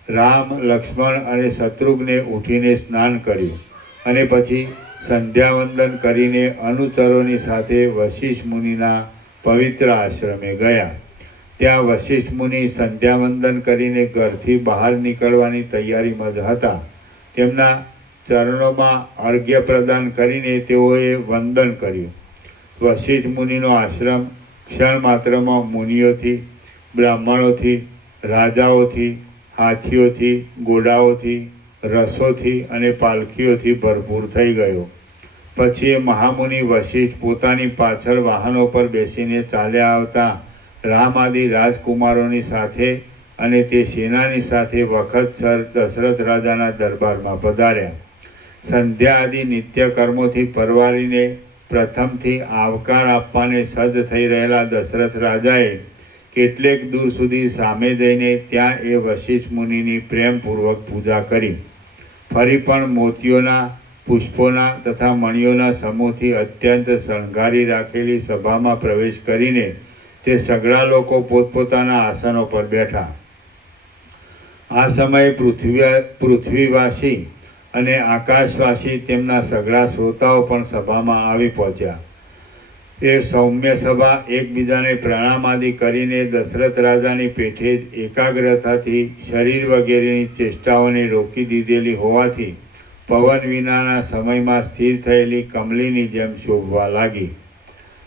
રામ, લક્ષ્મણ અને શત્રુઘ્ને ઉઠીને સ્નાન કર્યું અને પછી સંધ્યાવંદન કરીને અનુચરોની સાથે વશિષ્ઠ મુનિના પવિત્ર આશ્રમે ગયા. ત્યાં વશિષ્ઠ મુનિ સંધ્યાવંદન કરીને ઘરથી બહાર નીકળવાની તૈયારીમાં જ હતા. તેમના ચરણોમાં અર્ઘ્ય પ્રદાન કરીને તેઓએ વંદન કર્યું. વશિષ્ઠ મુનિનો આશ્રમ ક્ષણ માત્રમાં મુનિઓથી, બ્રાહ્મણોથી, રાજાઓથી, હાથીઓથી, ઘોડાઓથી, રસોથી અને પાલખીઓથી ભરપૂર થઈ ગયો. પછી એ મહામુનિ વશિષ્ઠ પોતાની પાછળ વાહનો પર બેસીને ચાલ્યા આવતા રામ આદિ રાજકુમારોની સાથે અને તે સેનાની સાથે વખતસર દશરથ રાજાના દરબારમાં પધાર્યા. સંધ્યા આદિ નિત્ય કર્મોથી પરવારીને પ્રથમથી આવકાર આપવાને સજ્જ થઈ રહેલા દશરથ રાજાએ કેટલેક દૂર સુધી સામે જઈને ત્યાં એ વશિષ્ઠ મુનિની પ્રેમપૂર્વક પૂજા કરી. ફરી પણ મોતીઓના, પુષ્પોના તથા મણિઓના સમૂહથી અત્યંત શણગારી રાખેલી સભામાં પ્રવેશ કરીને તે સઘળા લોકો પોતપોતાના આસનો પર બેઠા. આ સમયે પૃથ્વીવાસી અને આકાશવાસી તેમના સઘળા શ્રોતાઓ પણ સભામાં આવી પહોંચ્યા. એ સૌમ્ય સભા એકબીજાને પ્રણામ આદિ કરીને દશરથ રાજાની પેઠે જ એકાગ્રતાથી શરીર વગેરેની ચેષ્ટાઓને રોકી દીધેલી હોવાથી પવન વિનાના સમયમાં સ્થિર થયેલી કમલીની જેમ શોભવા લાગી.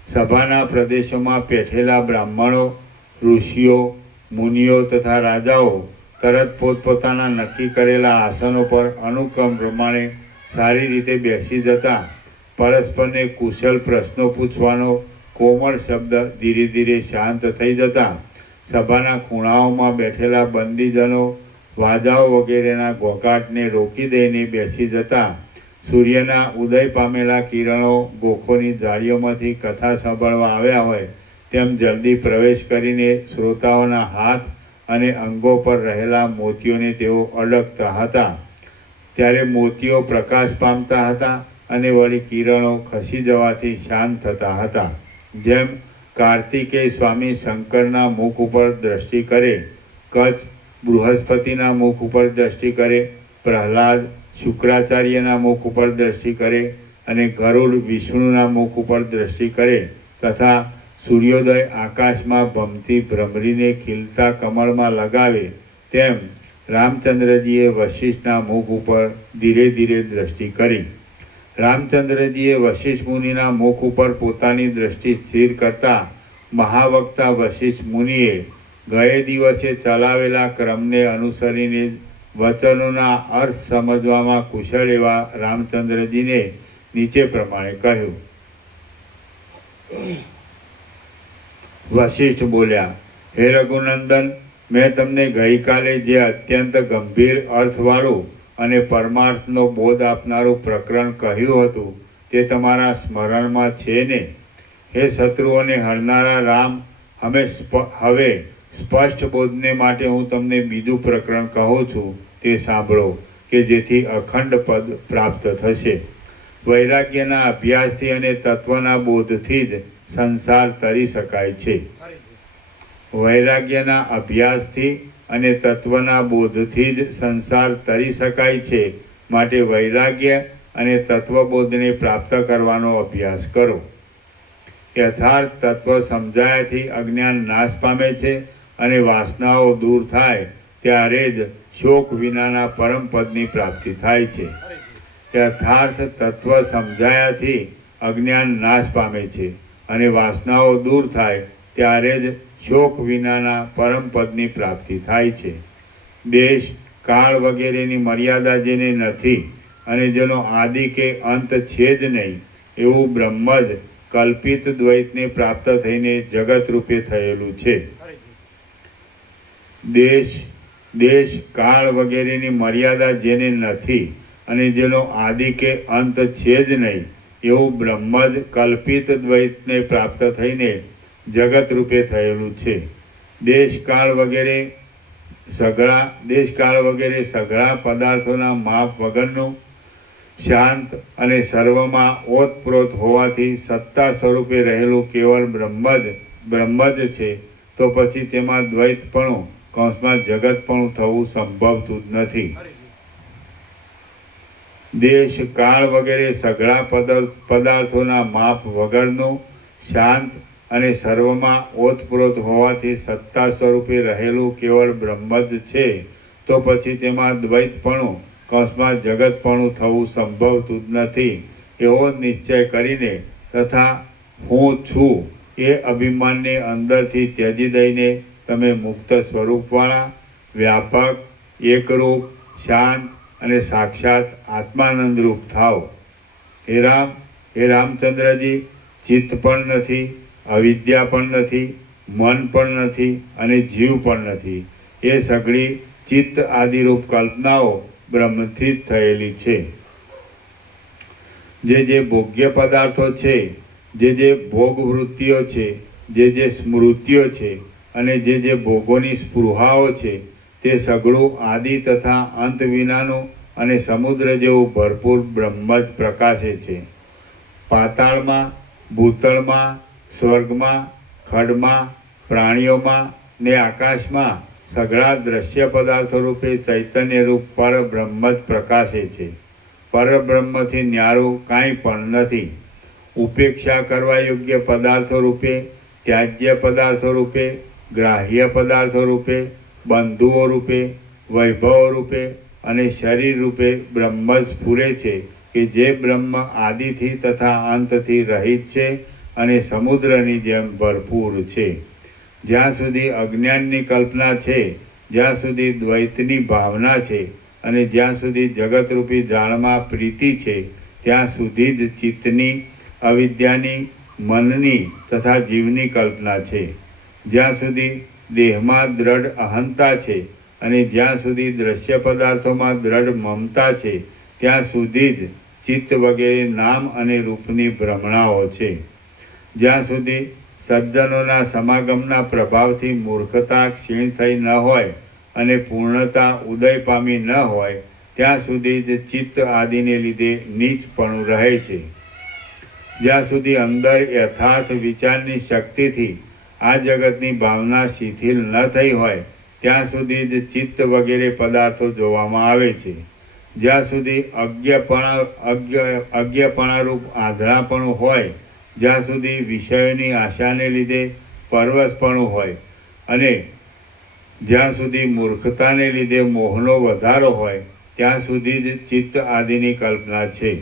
સભાના પ્રદેશોમાં પેઠેલા બ્રાહ્મણો, ઋષિઓ, મુનિઓ તથા રાજાઓ તરત પોતપોતાના નક્કી કરેલા આસનો પર અનુક્રમ પ્રમાણે સારી રીતે બેસી જતા પરસ્પરને કુશલ પ્રશ્નો પૂછવાનો કોમળ શબ્દ ધીરે ધીરે શાંત થઈ જતા સભાના ખૂણાઓમાં બેઠેલા બંદીજનો વાજાઓ વગેરેના ઘોઘાટને રોકી દઈને બેસી જતા સૂર્યના ઉદય પામેલા કિરણો ગોખોની જાળીઓમાંથી કથા સાંભળવા આવ્યા હોય તેમ જલ્દી પ્રવેશ કરીને શ્રોતાઓના હાથ અને અંગો પર રહેલા મોતીઓને તેઓ અડકતા હતા. ત્યારે મોતીઓ પ્રકાશ પામતા હતા અને વળી કિરણો ખસી જવાથી શાંત થતા હતા. જેમ કાર્તિકેય સ્વામી શંકરના મુખ ઉપર દ્રષ્ટિ કરે, કચ્છ બૃહસ્પતિના મુખ ઉપર દ્રષ્ટિ કરે, પ્રહલાદ શુક્રાચાર્યના મુખ ઉપર દ્રષ્ટિ કરે અને ગરુડ વિષ્ણુના મુખ ઉપર દ્રષ્ટિ કરે તથા સૂર્યોદય આકાશમાં ભમતી ભ્રમરીને ખીલતા કમળમાં લગાવે તેમ રામચંદ્રજીએ વશિષ્ઠના મુખ ઉપર ધીરે ધીરે દ્રષ્ટિ કરી. રામચંદ્રજીએ વશિષ્ઠ મુનિના મુખ ઉપર પોતાની દ્રષ્ટિ સ્થિર કરતા મહાવક્તા વશિષ્ઠ મુનિએ ગયે દિવસે ચલાવેલા ક્રમને અનુસરીને વચનોના અર્થ સમજવામાં કુશળ એવા રામચંદ્રજીને નીચે પ્રમાણે કહ્યું. વશિષ્ઠ બોલ્યા, હે રઘુનંદન, મેં તમને ગઈકાલે જે અત્યંત ગંભીર અર્થવાળું અને પરમાર્થનો બોધ આપનારું પ્રકરણ કહ્યું હતું તે તમારા સ્મરણમાં છે ને? હે શત્રુઓને હરનારા રામ, હવે સ્પષ્ટ બોધને માટે હું તમને બીજું પ્રકરણ કહું છું તે સાંભળો કે જેથી અખંડ પદ પ્રાપ્ત થશે. વૈરાગ્યના અભ્યાસથી અને તત્વના બોધથી જ સંસાર તરી શકાય છે. વૈરાગ્યના અભ્યાસથી અને તત્વના બોધથી જ સંસાર તરી શકાય છે. માટે વૈરાગ્ય અને તત્વબોધને પ્રાપ્ત કરવાનો અભ્યાસ કરો. યથાર્થ તત્વ સમજાયાથી અજ્ઞાન નાશ પામે છે અને વાસનાઓ દૂર થાય ત્યારે જ શોક વિનાના પરમ પદની પ્રાપ્તિ થાય છે. યથાર્થ તત્વ સમજાયાથી અજ્ઞાન નાશ પામે છે અને વાસનાઓ દૂર થાય ત્યારે જ શોક વિનાના પરમ પદની પ્રાપ્તિ થાય છે. દેશ, કાળ વગેરેની મર્યાદા જેને નથી અને જેનો આદિ કે અંત છે જ નહીં એવું બ્રહ્મ જ કલ્પિત દ્વૈતને પ્રાપ્ત થઈને જગત રૂપે થયેલું છે. દેશ કાળ વગેરેની મર્યાદા જેને નથી અને જેનો આદિ કે અંત છે જ નહીં એવું બ્રહ્મ જ કલ્પિત દ્વૈતને પ્રાપ્ત થઈને જગત રૂપે થયેલું છે. દેશકાળ વગેરે સઘળા પદાર્થોના માપ વગરનું શાંત અને સર્વમાં ઓતપ્રોત હોવાથી સત્તા સ્વરૂપે રહેલું કેવળ બ્રહ્મ જ છે. તો પછી તેમાં દ્વૈતપણું કૌંસમાં જગતપણું થવું સંભવતું જ નથી. દેશ કાળ વગેરે સઘળા પદાર્થોના માપ વગરનું શાંત અને સર્વમાં ઓતપ્રોત હોવાથી સત્તા સ્વરૂપે રહેલું કેવળ બ્રહ્મ જ છે. તો પછી તેમાં દ્વૈતપણું કૌંસમાં જગતપણું થવું સંભવતું જ નથી. એવો નિશ્ચય કરીને તથા હું છું એ અભિમાનને અંદરથી ત્યજી દઈને તમે મુક્ત સ્વરૂપવાળા, વ્યાપક, એકરૂપ, શાંત અને સાક્ષાત આત્માનંદરૂપ થાવ. હે રામચંદ્રજી, ચિત્ત પણ નથી, અવિદ્યા પણ નથી, મન પણ નથી અને જીવ પણ નથી. એ સઘળી ચિત્ત આદિરૂપ કલ્પનાઓ બ્રહ્મથી જ થયેલી છે. જે ભોગ્ય પદાર્થો છે, જે ભોગ વૃત્તિઓ છે, જે સ્મૃતિઓ છે અને જે ભોગોની સ્પૃહાઓ છે તે સઘળું આદિ તથા અંત વિનાનું અને સમુદ્ર જેવું ભરપૂર બ્રહ્મ જ પ્રકાશે છે. પાતાળમાં, ભૂતળમાં, સ્વર્ગમાં, ખડમાં, પ્રાણીઓમાં ને આકાશમાં સઘળા દ્રશ્ય પદાર્થો રૂપે ચૈતન્ય રૂપ પરબ્રહ્મ જ પ્રકાશે છે. પરબ્રહ્મથી ન્યારું કાંઈ પણ નથી. ઉપેક્ષા કરવા યોગ્ય પદાર્થો રૂપે, ત્યાજ્ય પદાર્થો રૂપે, ગ્રાહ્ય પદાર્થો રૂપે, બંધુઓ રૂપે, વૈભવ રૂપે અને શરીર રૂપે બ્રહ્મ જ સ્ફુરે છે કે જે બ્રહ્મ આદિથી તથા અંતથી રહિત છે અને સમુદ્રની જેમ ભરપૂર છે. જ્યાં સુધી અજ્ઞાનની કલ્પના છે, જ્યાં સુધી દ્વૈતની ભાવના છે અને જ્યાં સુધી જગતરૂપી જાણમાં પ્રીતિ છે ત્યાં સુધી જ ચિત્તની, અવિદ્યાની, મનની તથા જીવની કલ્પના છે. જ્યાં સુધી દેહમાં દ્રઢ અહંતા છે અને જ્યાં સુધી દ્રશ્ય પદાર્થોમાં દ્રઢ મમતા છે ત્યાં સુધી જ ચિત્ત વગેરે નામ અને રૂપની ભ્રમણાઓ છે. જ્યાં સુધી સજ્જનોના સમાગમના પ્રભાવથી મૂર્ખતા ક્ષીણ થઈ ન હોય અને પૂર્ણતા ઉદય પામી ન હોય ત્યાં સુધી જ ચિત્ત આદિને લીધે નીચપણું રહે છે. જ્યાં સુધી અંદર યથાર્થ વિચારની શક્તિથી આ જગતની ભાવના શિથિલ ન થઈ હોય ત્યાં સુધી જ ચિત્ત વગેરે પદાર્થો જોવામાં આવે છે. જ્યાં સુધી અજ્ઞપણારૂપ આંધળાપણું હોય, જ્યાં સુધી વિષયોની આશાને લીધે પરવશપણું હોય અને જ્યાં સુધી મૂર્ખતાને લીધે મોહનો વધારો હોય ત્યાં સુધી જ ચિત્ત આદિની કલ્પના છે.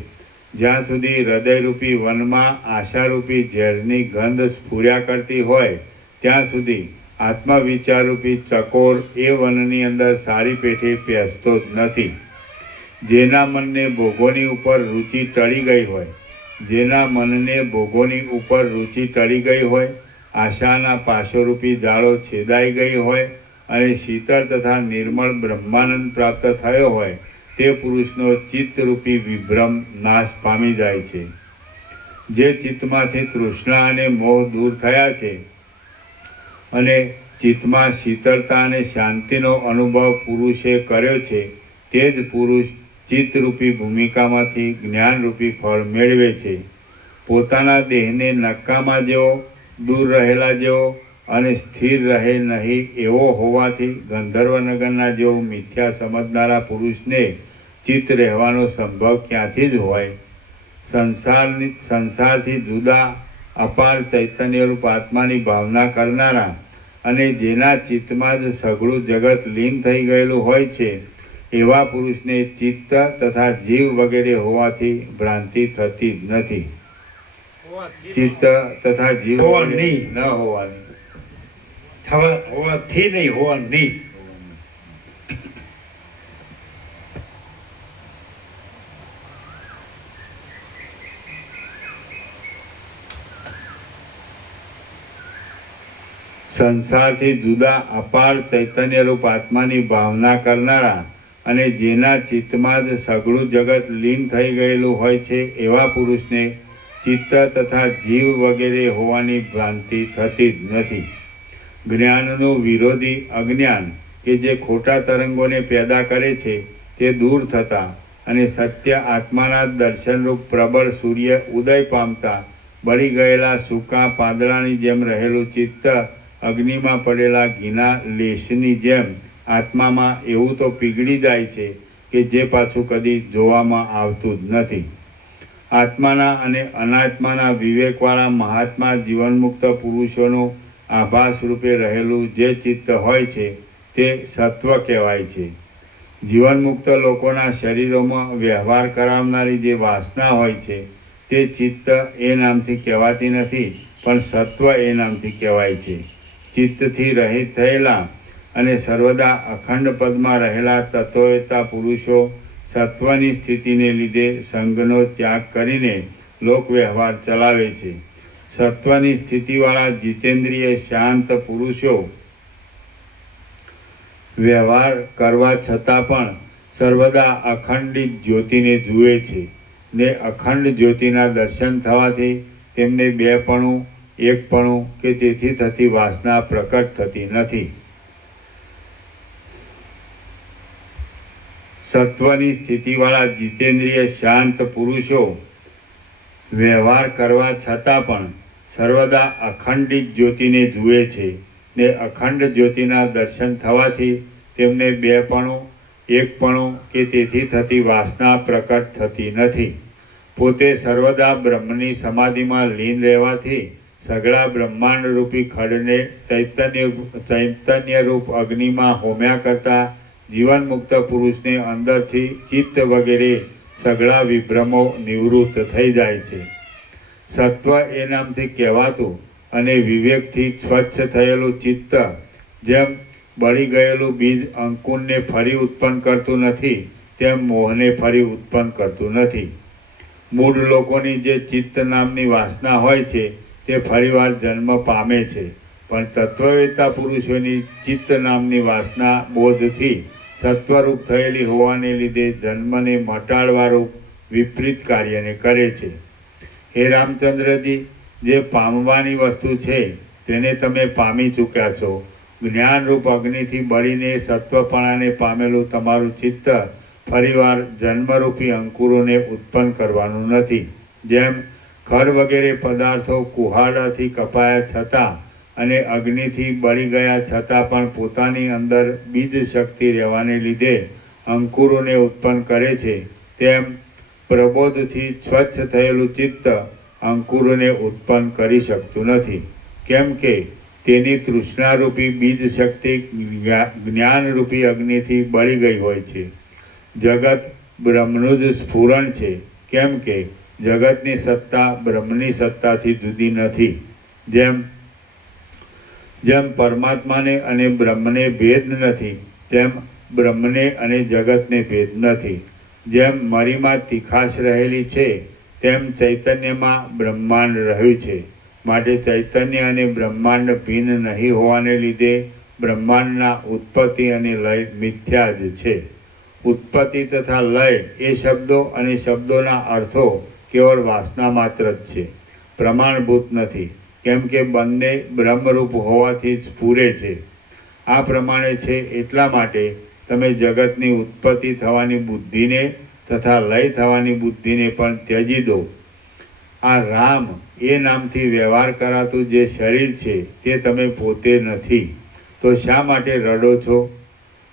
જ્યાં સુધી હૃદયરૂપી વનમાં આશારૂપી ઝેરની ગંધ સ્ફુર્યા કરતી હોય ત્યાં સુધી આત્મવિચારરૂપી ચકોર એ વનની અંદર સારી પેઠે પેસતો જ નથી. જેના મનને ભોગોની ઉપર રુચિ ટળી ગઈ હોય, જેના મનને ભોગોની ઉપર રુચિ ટળી ગઈ હોય, આશાના પાશોરૂપી જાળો છેદાઈ ગઈ હોય અને શીતળ તથા નિર્મળ બ્રહ્માનંદ પ્રાપ્ત થયો હોય તે પુરુષનો ચિત્તરૂપી વિભ્રમ નાશ પામી જાય છે. જે ચિત્તમાંથી તૃષ્ણા અને મોહ દૂર થયા છે અને ચિત્તમાં શીતળતા અને શાંતિનો અનુભવ પુરુષે કર્યો છે તે જ પુરુષ ચિત્તરૂપી ભૂમિકામાંથી જ્ઞાનરૂપી ફળ મેળવે છે. પોતાના દેહને નક્કામા જેવો, દૂર રહેલા જેવો અને સ્થિર રહે નહીં એવો હોવાથી ગંધર્વનગરના જેવો મિથ્યા સમજનારા પુરુષને ચિત્ત રહેવાનો સંભવ ક્યાંથી જ હોય? સંસારથી જુદા અપાર ચૈતન્યરૂપ આત્માની ભાવના કરનારા અને જેના ચિત્તમાં જ સઘળું જગત લીન થઈ ગયેલું હોય છે એવા પુરુષને ચિત્ત તથા જીવ વગેરે હોવાથી ભ્રાંતિ થતી જ નથી. ચિત્ત તથા જીવ ન હોવાની હોવાથી નહીં, હોવાની. સંસારથી જુદા અપાર ચૈતન્યરૂપ આત્માની ભાવના કરનારા અને જેના ચિત્તમાં જ સઘળું જગત લીન થઈ ગયેલું હોય છે એવા પુરુષને ચિત્ત તથા જીવ વગેરે હોવાની ભ્રાંતિ થતી જ નથી. જ્ઞાનનું વિરોધી અજ્ઞાન કે જે ખોટા તરંગોને પેદા કરે છે તે દૂર થતાં અને સત્ય આત્માના દર્શનરૂપ પ્રબળ સૂર્ય ઉદય પામતા બળી ગયેલા સૂકા પાંદડાની જેમ રહેલું ચિત્ત અગ્નિમાં પડેલા ઘીના લેશની જેમ આત્મામાં એવું તો પીગળી જાય છે કે જે પાછું કદી જોવામાં આવતું જ નથી. આત્માના અને અનાત્માના વિવેકવાળા મહાત્મા જીવનમુક્ત પુરુષોનું આભાસ રૂપે રહેલું જે ચિત્ત હોય છે તે સત્વ કહેવાય છે. જીવનમુક્ત લોકોના શરીરોમાં વ્યવહાર કરાવનારી જે વાસના હોય છે તે ચિત્ત એ નામથી કહેવાતી નથી, પણ સત્વ એ નામથી કહેવાય છે. ચિત્તથી રહિત થયેલા અને સર્વદા અખંડ પદમાં રહેલા તત્વવેતા પુરુષો સત્વની સ્થિતિને લીધે સંઘનો ત્યાગ કરીને લોક વ્યવહાર ચલાવે છે. સત્વની સ્થિતિવાળા જીતેન્દ્રિય શાંત પુરુષો વ્યવહાર કરવા છતાં પણ સર્વદા અખંડિત જ્યોતિને જુએ છે ને અખંડ જ્યોતિના દર્શન થવાથી તેમને બેપણું, એકપણું કે તેથી થતી વાસના પ્રકટ થતી નથી. સત્વની સ્થિતિવાળા જીતેન્દ્રિય શાંત પુરુષો વ્યવહાર કરવા છતાં પણ સર્વદા અખંડિત જ્યોતિને જુએ છે ને અખંડ જ્યોતિના દર્શન થવાથી તેમને બેપણું, એકપણું કે તેથી થતી વાસના પ્રકટ થતી નથી. પોતે સર્વદા બ્રહ્મની સમાધિમાં લીન રહેવાથી સઘળા બ્રહ્માંડ રૂપી ખડને ચૈતન્યરૂપ અગ્નિમાં હોમ્યા કરતા જીવન મુક્ત પુરુષને અંદરથી ચિત્ત વગેરે સઘળા વિભ્રમો નિવૃત્ત થઈ જાય છે. સત્વ એ નામથી કહેવાતું અને વિવેકથી સ્વચ્છ થયેલું ચિત્ત જેમ બળી ગયેલું બીજ અંકુરને ફરી ઉત્પન્ન કરતું નથી તેમ મોહને ફરી ઉત્પન્ન કરતું નથી. મૂળ લોકોની જે ચિત્ત નામની વાસના હોય છે તે ફરીવાર જન્મ પામે છે, પણ તત્વવેતા પુરુષોની ચિત્ત નામની વાસના બોધથી સત્વરૂપ થયેલી હોવાને લીધે જન્મને મટાડવારૂપ વિપરીત કાર્યને કરે છે. હે રામચંદ્રજી, જે પામવાની વસ્તુ છે તેને તમે પામી ચૂક્યા છો. જ્ઞાનરૂપ અગ્નિથી બળીને સત્વપણાને પામેલું તમારું ચિત્ત ફરીવાર જન્મરૂપી અંકુરોને ઉત્પન્ન કરવાનું નથી. જેમ ખડ વગેરે પદાર્થો કુહાડાથી કપાયા છતાં અને અગ્નિથી બળી ગયા છતાં પણ પોતાની અંદર બીજ શક્તિ રહેવાને લીધે અંકુરોને ઉત્પન્ન કરે છે, તેમ પ્રબોધથી સ્વચ્છ થયેલું ચિત્ત અંકુરોને ઉત્પન્ન કરી શકતું નથી. કેમ કે તેની તૃષ્ણારૂપી બીજ શક્તિ જ્ઞાનરૂપી અગ્નિથી બળી ગઈ હોય છે. જગત બ્રહ્મનું જ સ્ફુરણ છે, કેમ કે જગતની સત્તા બ્રહ્મની સત્તાથી જુદી નથી. જેમ પરમાત્માને અને બ્રહ્મને ભેદ નથી, તેમ બ્રહ્મને અને જગતને ભેદ નથી. જેમ મરીમાં તીખાશ રહેલી છે તેમ ચૈતન્યમાં બ્રહ્માંડ રહ્યું છે. માટે ચૈતન્ય અને બ્રહ્માંડ ભિન્ન નહીં હોવાને લીધે બ્રહ્માંડના ઉત્પત્તિ અને લય મિથ્યા જ છે. ઉત્પત્તિ તથા લય એ શબ્દો અને શબ્દોના અર્થો કેવળ વાસના માત્ર જ છે, પ્રમાણભૂત નથી. કેમ કે બંને બ્રહ્મરૂપ હોવાથી જ સ્ફુરે છે. આ પ્રમાણે છે એટલા માટે તમે જગતની ઉત્પત્તિ થવાની બુદ્ધિને તથા લય થવાની બુદ્ધિને પણ ત્યજી દો. આ રામ એ નામથી વ્યવહાર કરાતું જે શરીર છે તે તમે પોતે નથી, તો શા માટે રડો છો?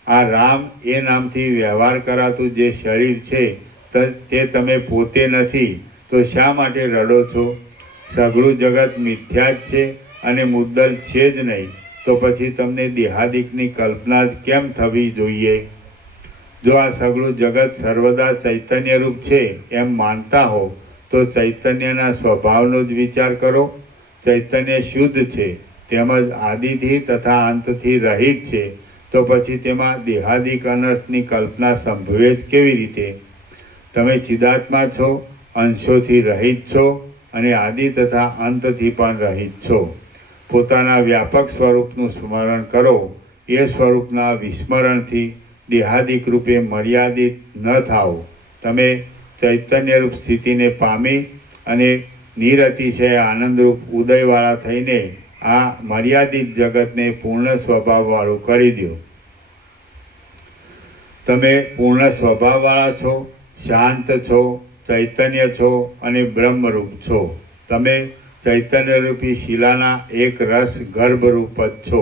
આ રામ એ નામથી વ્યવહાર કરાતું જે શરીર છે તે તમે પોતે નથી, તો શા માટે રડો છો? સઘળું જગત મિથ્યા જ છે અને મુદ્દલ છે જ નહીં, તો પછી તમને દેહાદિકની કલ્પના જ કેમ થવી જોઈએ? જો આ સઘળું જગત સર્વદા ચૈતન્યરૂપ છે એમ માનતા હો તો ચૈતન્યના સ્વભાવનો જ વિચાર કરો. ચૈતન્ય શુદ્ધ છે તેમજ આદિથી તથા અંતથી રહિત છે, તો પછી તેમાં દેહાદિક અનર્થની કલ્પના સંભવે જ કેવી રીતે? તમે ચિદાત્મા છો, અંશોથી રહિત છો અને આદિ તથા અંતથી પણ રહિત છો. પોતાના વ્યાપક સ્વરૂપનું સ્મરણ કરો. એ સ્વરૂપના વિસ્મરણથી દેહાદિક રૂપે મર્યાદિત ન થાઓ. તમે ચૈતન્યરૂપ સ્થિતિને પામી અને નિરતિશય આનંદરૂપ ઉદયવાળા થઈને આ મર્યાદિત જગતને પૂર્ણ સ્વભાવવાળું કરી દો. તમે પૂર્ણ સ્વભાવવાળા છો, શાંત છો, ચૈતન્ય છો અને બ્રહ્મરૂપ છો. તમે ચૈતન્યરૂપી શિલાના એક રસ ગર્ભરૂપ જ છો.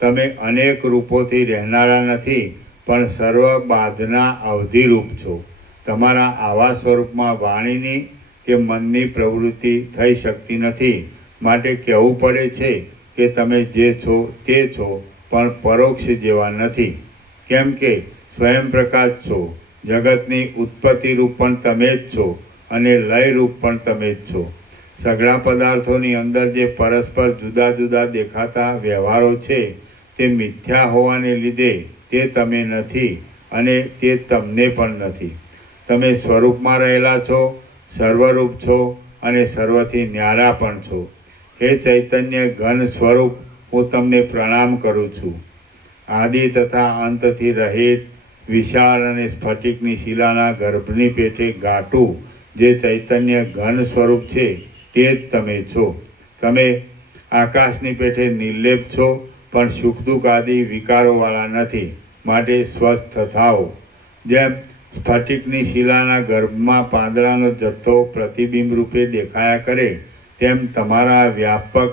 તમે અનેક રૂપોથી રહેનારા નથી, પણ સર્વ બાધના અવધિરૂપ છો. તમારા આવા સ્વરૂપમાં વાણીની કે મનની પ્રવૃત્તિ થઈ શકતી નથી. માટે કહેવું પડે છે કે તમે જે છો તે છો, પણ પરોક્ષ જેવા નથી. કેમ કે સ્વયં પ્રકાશ છો. જગતની ઉત્પત્તિ રૂપ પણ તમે જ છો અને લય રૂપ પણ તમે જ છો. સઘળા પદાર્થોની અંદર જે પરસ્પર જુદા જુદા દેખાતા વ્યવહારો છે તે મિથ્યા હોવાને લીધે તે તમે નથી અને તે તમને પણ નથી. તમે સ્વરૂપમાં રહેલા છો, સર્વરૂપ છો અને સર્વથી ન્યારા પણ છો. હે ચૈતન્ય ઘન સ્વરૂપ, હું તમને પ્રણામ કરું છું. આદિ તથા અંતથી રહિત વિશાળ અને સ્ફટિકની શિલાના ગર્ભની પેટે ગાંઠું જે ચૈતન્ય ઘન સ્વરૂપ છે તે જ તમે છો. તમે આકાશની પેઠે નિર્લેપ છો, પણ સુખ દુઃખ આદિ વિકારોવાળા નથી. માટે સ્વસ્થ થાઓ. જેમ સ્ફટિકની શિલાના ગર્ભમાં પાંદડાનો જથ્થો પ્રતિબિંબ રૂપે દેખાયા કરે, તેમ તમારા વ્યાપક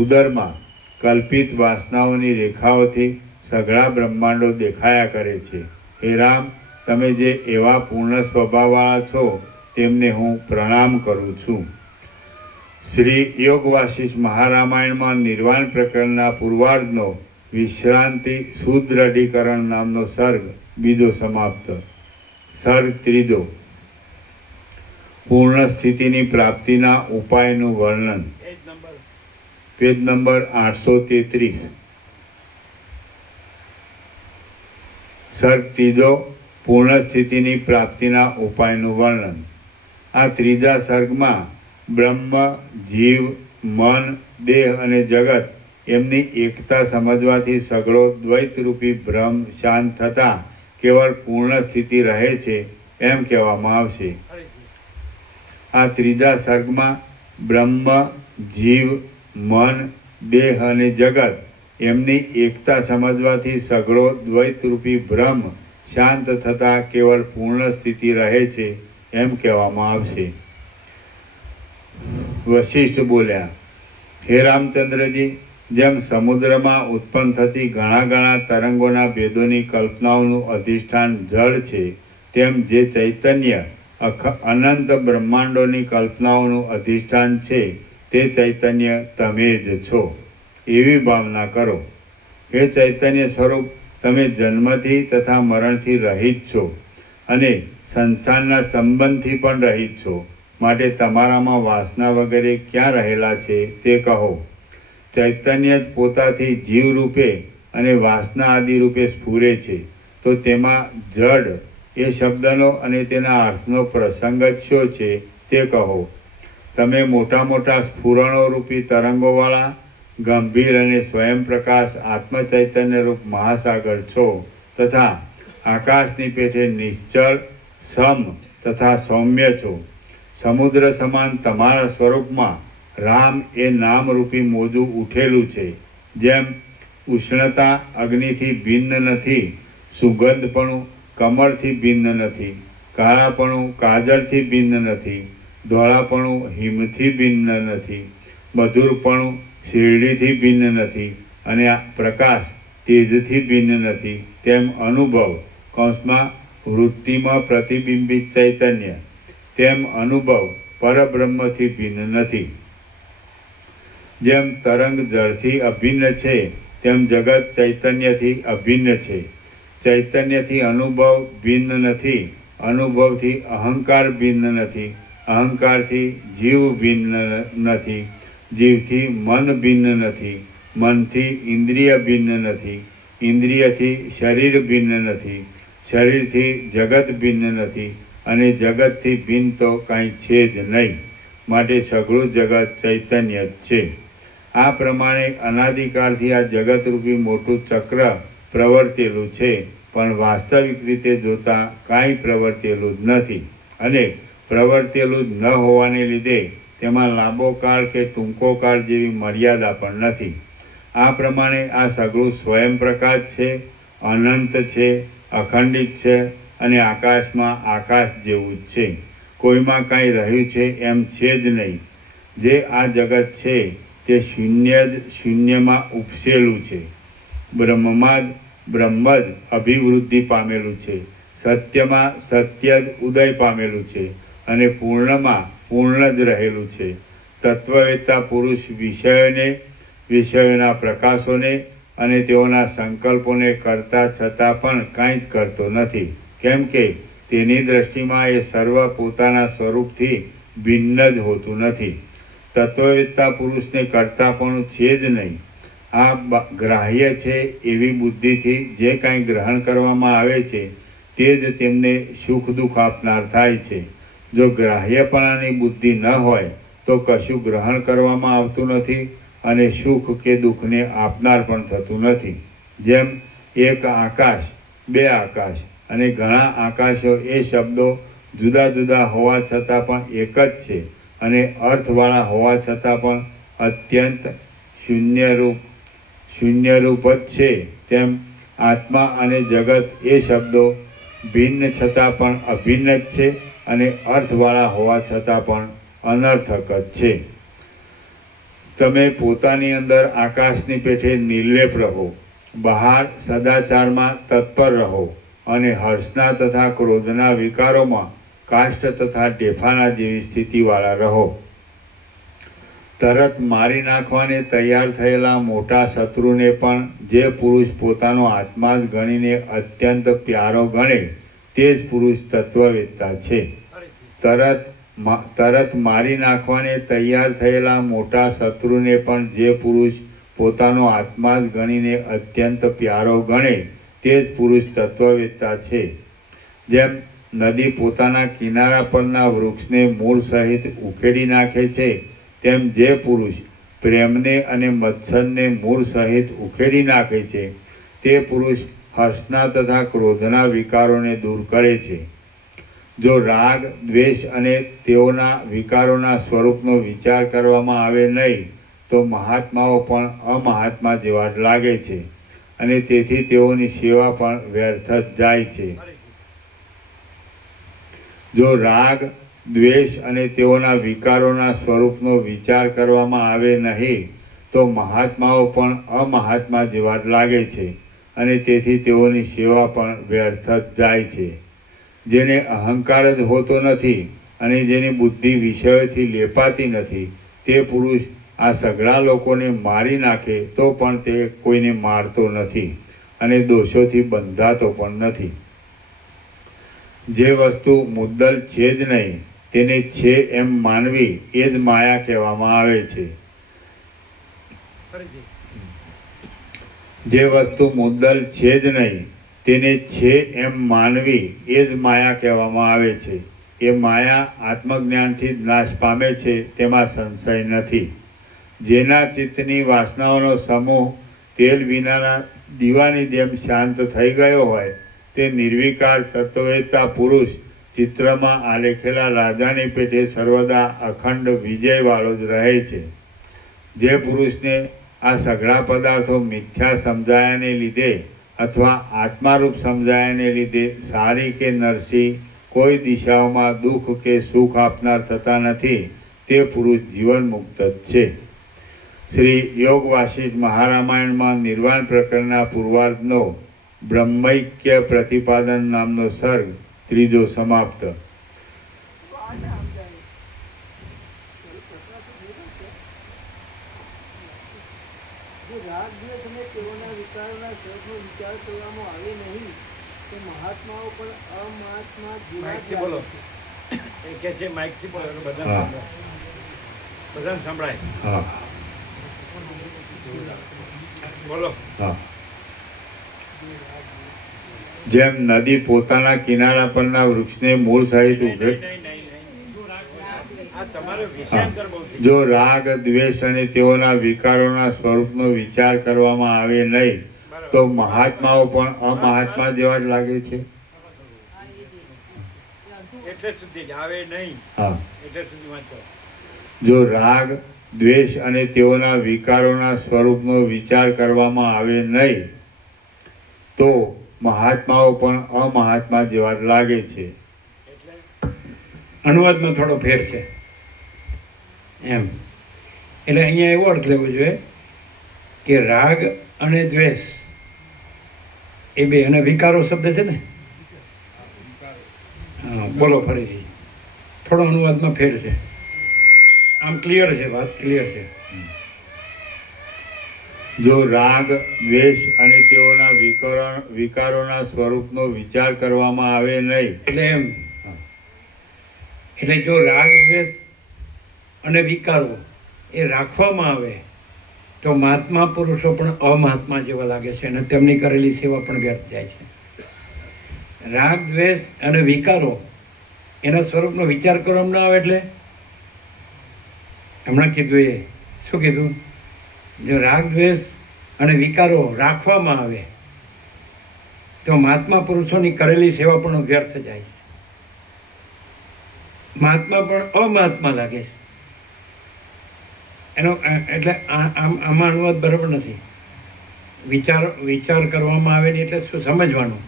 ઉદરમાં કલ્પિત વાસનાઓની રેખાઓથી સઘળા બ્રહ્માંડો દેખાયા કરે છે. હે રામ, તમે જે એવા પૂર્ણ સ્વભાવવાળા છો તેમને હું પ્રણામ કરું છું. શ્રી યોગ વાસિષ્ઠ મહારામાયણમાં નિર્વાણ પ્રકરણના પૂર્વાર્ધનો વિશ્રાંતિ સુદ્રઢીકરણ નામનો સર્ગ બીજો સમાપ્ત. સર્ગ ત્રીજો, પૂર્ણ સ્થિતિની પ્રાપ્તિના ઉપાયનું વર્ણન. Page number 833. સર્ગ ત્રીજો, પૂર્ણ સ્થિતિની પ્રાપ્તિના ઉપાયનું વર્ણન. આ ત્રીજા સર્ગમાં બ્રહ્મ, જીવ, મન, દેહ અને જગત એમની એકતા સમજવાથી સઘળો દ્વૈતરૂપી ભ્રમ શાંત થતાં કેવળ પૂર્ણ સ્થિતિ રહે છે એમ કહેવામાં આવશે. આ ત્રીજા સર્ગમાં બ્રહ્મ, જીવ, મન, દેહ અને જગત એમની એકતા સમજવાથી સઘળો દ્વૈતરૂપી ભ્રમ શાંત થતાં કેવળ પૂર્ણ સ્થિતિ રહે છે એમ કહેવામાં આવશે. વશિષ્ઠ બોલ્યા, હે રામચંદ્રજી, જેમ સમુદ્રમાં ઉત્પન્ન થતી ઘણા ઘણા તરંગોના ભેદોની કલ્પનાઓનું અધિષ્ઠાન જળ છે, તેમ જે ચૈતન્ય અનંત બ્રહ્માંડોની કલ્પનાઓનું અધિષ્ઠાન છે તે ચૈતન્ય તમે જ છો. એવી ભાવના કરો. હે ચૈતન્ય સ્વરૂપ, તમે જન્મથી તથા મરણથી રહિત છો અને સંસારના સંબંધથી પણ રહિત છો. માટે તમારામાં વાસના વગેરે ક્યાં રહેલા છે તે કહો. ચૈતન્ય જ પોતાથી જીવ રૂપે અને વાસના આદિ રૂપે સ્ફુરે છે, તો તેમાં જડ એ શબ્દનો અને તેના અર્થનો પ્રસંગ જ શો છે તે કહો. તમે મોટા મોટા સ્ફુરણો રૂપી તરંગોવાળા ગંભીર અને સ્વયં પ્રકાશ આત્મચૈતન્ય રૂપ મહાસાગર છો તથા આકાશની પેઠે નિશ્ચળ, સમ તથા સૌમ્ય છો. સમુદ્ર સમાન તમારા સ્વરૂપમાં રામ એ નામરૂપી મોજું ઉઠેલું છે. જેમ ઉષ્ણતા અગ્નિથી ભિન્ન નથી, સુગંધપણું કમળથી ભિન્ન નથી, કાળાપણું કાજળથી ભિન્ન નથી, ધોળાપણું હિમથી ભિન્ન નથી, મધુરપણું શેરડીથી ભિન્ન નથી અને આ પ્રકાશ તેજથી ભિન્ન નથી, તેમ અનુભવ કૌંસમાં વૃત્તિમાં પ્રતિબિંબિત ચૈતન્ય તેમ અનુભવ પરબ્રહ્મથી ભિન્ન નથી. જેમ તરંગ જળથી અભિન્ન છે તેમ જગત ચૈતન્યથી અભિન્ન છે. ચૈતન્યથી અનુભવ ભિન્ન નથી, અનુભવથી અહંકાર ભિન્ન નથી, અહંકારથી જીવ ભિન્ન નથી, જીવથી મન ભિન્ન નથી, મનથી ઇન્દ્રિય ભિન્ન નથી, ઇન્દ્રિયથી શરીર ભિન્ન નથી, શરીરથી જગત ભિન્ન નથી અને જગતથી ભિન્ન તો કાંઈ છે જ નહીં. માટે સઘળું જગત ચૈતન્ય જ છે. આ પ્રમાણે અનાદિકાળથી આ જગતરૂપી મોટું ચક્ર પ્રવર્તેલું છે, પણ વાસ્તવિક રીતે જોતા કાંઈ પ્રવર્તેલું જ નથી, અને પ્રવર્તેલું જ ન હોવાને લીધે તેમાં લાંબો કાળ કે ટૂંકો કાળ જેવી મર્યાદા પણ નથી. આ પ્રમાણે આ સઘળું સ્વયં પ્રકાશ છે, અનંત છે, અખંડિત છે, અને આકાશમાં આકાશ જેવું જ છે. કોઈમાં કાંઈ રહ્યું છે એમ છે જ નહીં. જે આ જગત છે તે શૂન્ય જ શૂન્યમાં ઉપસેલું છે. બ્રહ્મમાં જ બ્રહ્મ જ અભિવૃદ્ધિ પામેલું છે. સત્યમાં સત્ય જ ઉદય પામેલું છે, અને પૂર્ણમાં પૂર્ણ જ રહેલું છે. તત્વવેત્તા પુરુષ વિષયોના પ્રકાશોને અને તેઓના સંકલ્પોને કરતા છતાં પણ કાંઈ જ કરતો નથી, કેમ કે તેની દ્રષ્ટિમાં એ સર્વ પોતાના સ્વરૂપથી ભિન્ન જ હોતું નથી. તત્વવેત્તા પુરુષને કરતાપણું છે જ નહીં. આ ગ્રાહ્ય છે એવી બુદ્ધિથી જે કાંઈ ગ્રહણ કરવામાં આવે છે તે જ તેમને સુખ દુઃખ આપનાર થાય છે. જો ગ્રાહ્યપણાની બુદ્ધિ ન હોય તો કશું ગ્રહણ કરવામાં આવતું નથી, અને સુખ કે દુઃખને આપનાર પણ થતું નથી. જેમ એક આકાશ, બે આકાશ અને ઘણા આકાશો એ શબ્દો જુદા જુદા હોવા છતાં પણ એક જ છે, અને અર્થવાળા હોવા છતાં પણ અત્યંત શૂન્યરૂપ જ છે, તેમ આત્મા અને જગત એ શબ્દો ભિન્ન છતાં પણ અભિન્ન જ છે, અને અર્થવાળા હોવા છતાં પણ અનર્થક જ છે. તમે પોતાની અંદર આકાશની પેઠે નિર્લેપ રહો, બહાર સદાચારમાં તત્પર રહો, અને હર્ષના તથા ક્રોધના વિકારોમાં કાષ્ઠ તથા ઢેફાના જેવી સ્થિતિવાળા રહો. તરત મારી નાખવાને તૈયાર થયેલા મોટા શત્રુને પણ જે પુરુષ પોતાનો આત્મા જ ગણીને અત્યંત પ્યારો ગણે તે જ પુરુષ તત્વવેત્તા છે. તરત મારી નાખવાને તૈયાર થયેલા મોટા શત્રુને પણ જે પુરુષ પોતાનો આત્મા જ ગણીને અત્યંત પ્યારો ગણે તે જ પુરુષ તત્વવેત્તા છે. જેમ નદી પોતાના કિનારા પરના વૃક્ષને મૂળ સહિત ઉખેડી નાખે છે, તેમ જે પુરુષ પ્રેમને અને મત્સરને મૂળ સહિત ઉખેડી નાખે છે તે પુરુષ હર્ષના તથા ક્રોધના વિકારોને દૂર કરે છે. જો રાગ, દ્વેષ અને તેઓના વિકારોના સ્વરૂપનો વિચાર કરવામાં આવે નહીં તો મહાત્માઓ પણ અમહાત્મા જેવા જ લાગે છે, અને તેથી તેઓની સેવા પણ વ્યર્થ જ જાય છે. જો રાગ, દ્વેષ અને તેઓના વિકારોના સ્વરૂપનો વિચાર કરવામાં આવે નહીં તો મહાત્માઓ પણ અમહાત્મા જેવા જ લાગે છે, અને તેથી તેઓની સેવા પણ વ્યર્થ જ જાય છે. જેને અહંકાર જ હોતો નથી અને જેની બુદ્ધિ વિષયોથી લેપાતી નથી તે પુરુષ આ સઘળા લોકોને મારી નાખે તો પણ તે કોઈને મારતો નથી, અને દોષોથી બંધાતો પણ નથી. જે વસ્તુ મુદ્દલ છે જ નહીં તેને છે એમ માનવી એ જ માયા કહેવામાં આવે છે. જે વસ્તુ મુદ્દલ છે જ નહીં તેને છે એમ માનવી એ જ માયા કહેવામાં આવે છે. એ માયા આત્મજ્ઞાનથી જ નાશ પામે છે, તેમાં સંશય નથી. જેના ચિત્તની વાસનાઓનો સમૂહ તેલ વિનાના દીવાની જેમ શાંત થઈ ગયો હોય તે નિર્વિકાર તત્વવેત્તા પુરુષ ચિત્રમાં આલેખેલા રાજાની પેઠે સર્વદા અખંડ વિજયવાળો જ રહે છે. જે પુરુષને આ સઘળા પદાર્થો મિથ્યા સમજાયાને લીધે અથવા આત્મારૂપ સમજાયાને લીધે સારી કે નરસી કોઈ દિશાઓમાં દુઃખ કે સુખ આપનાર થતા નથી તે પુરુષ જીવન મુક્ત જ છે. શ્રી યોગ વાસિષ્ઠ મહારામાયણમાં નિર્વાણ પ્રકરણના પૂર્વાર્ધનો બ્રહ્મૈક્ય પ્રતિપાદન નામનો સર્ગ ત્રીજો સમાપ્ત. રાગ, દ્વેષ અને તેઓના વિકારોના સ્વરૂપનો વિચાર કરવામાં આવે નહીં તો મહાત્માઓ પણ અમહાત્મા જેવા જ બોલો લાગે છે. એ કે છે માઇકથી બોલો એટલે બધાને સંભળાય. હા બોલો. હા. જેમ નદી પોતાના કિનારા પરના વૃક્ષને મૂળ સહિત ઉઘે આ આ તમારે વિષયાંતર બહુ છે. જો રાગ દ્વેષ અને તેઓના વિકારોના સ્વરૂપનો વિચાર કરવામાં આવે નહીં તો મહાત્માઓ પણ અમાહાત્મા જેવા જ લાગે છે. એટલે સુધી જ આવે નહીં. હા, એટલે સુધી વાંચો. જો રાગ દ્વેષ અને તેઓના વિકારોના સ્વરૂપનો વિચાર કરવામાં આવે નહીં તો મહાત્માઓ પણ અમાહાત્મા જેવા જ લાગે છે. એટલે અનુવાદમાં થોડો ફેર છે એમ. એટલે અહીંયા એવો અર્થ લેવો જોઈએ કે રાગ અને દ્વેષ એ બે અને વિકારો શબ્દ છે ને. હા, બોલો ફરીથી. થોડો અનુવાદમાં ફેર છે. આમ ક્લિયર છે, વાત ક્લિયર છે. જો રાગ દ્વેષ અને તેઓના વિકારોના સ્વરૂપનો વિચાર કરવામાં આવે નહીં એટલે એમ, એટલે જો રાગ દ્વેષ અને વિકારો એ રાખવામાં આવે તો મહાત્મા પુરુષો પણ અમાહાત્મા જેવા લાગે છે અને તેમની કરેલી સેવા પણ વ્યર્થ જાય છે. રાગ દ્વેષ અને વિકારો એના સ્વરૂપનો વિચાર કરવામાં ના આવે એટલે હમણાં કીધું એ શું કીધું? જો રાગ દ્વેષ અને વિકારો રાખવામાં આવે તો મહાત્મા પુરુષોની કરેલી સેવા પણ વ્યર્થ જાય છે. મહાત્મા પણ અમાહાત્મા લાગે છે. એનો એટલે આમાં અનુવાદ બરાબર નથી. વિચાર કરવામાં આવે ને એટલે શું સમજવાનું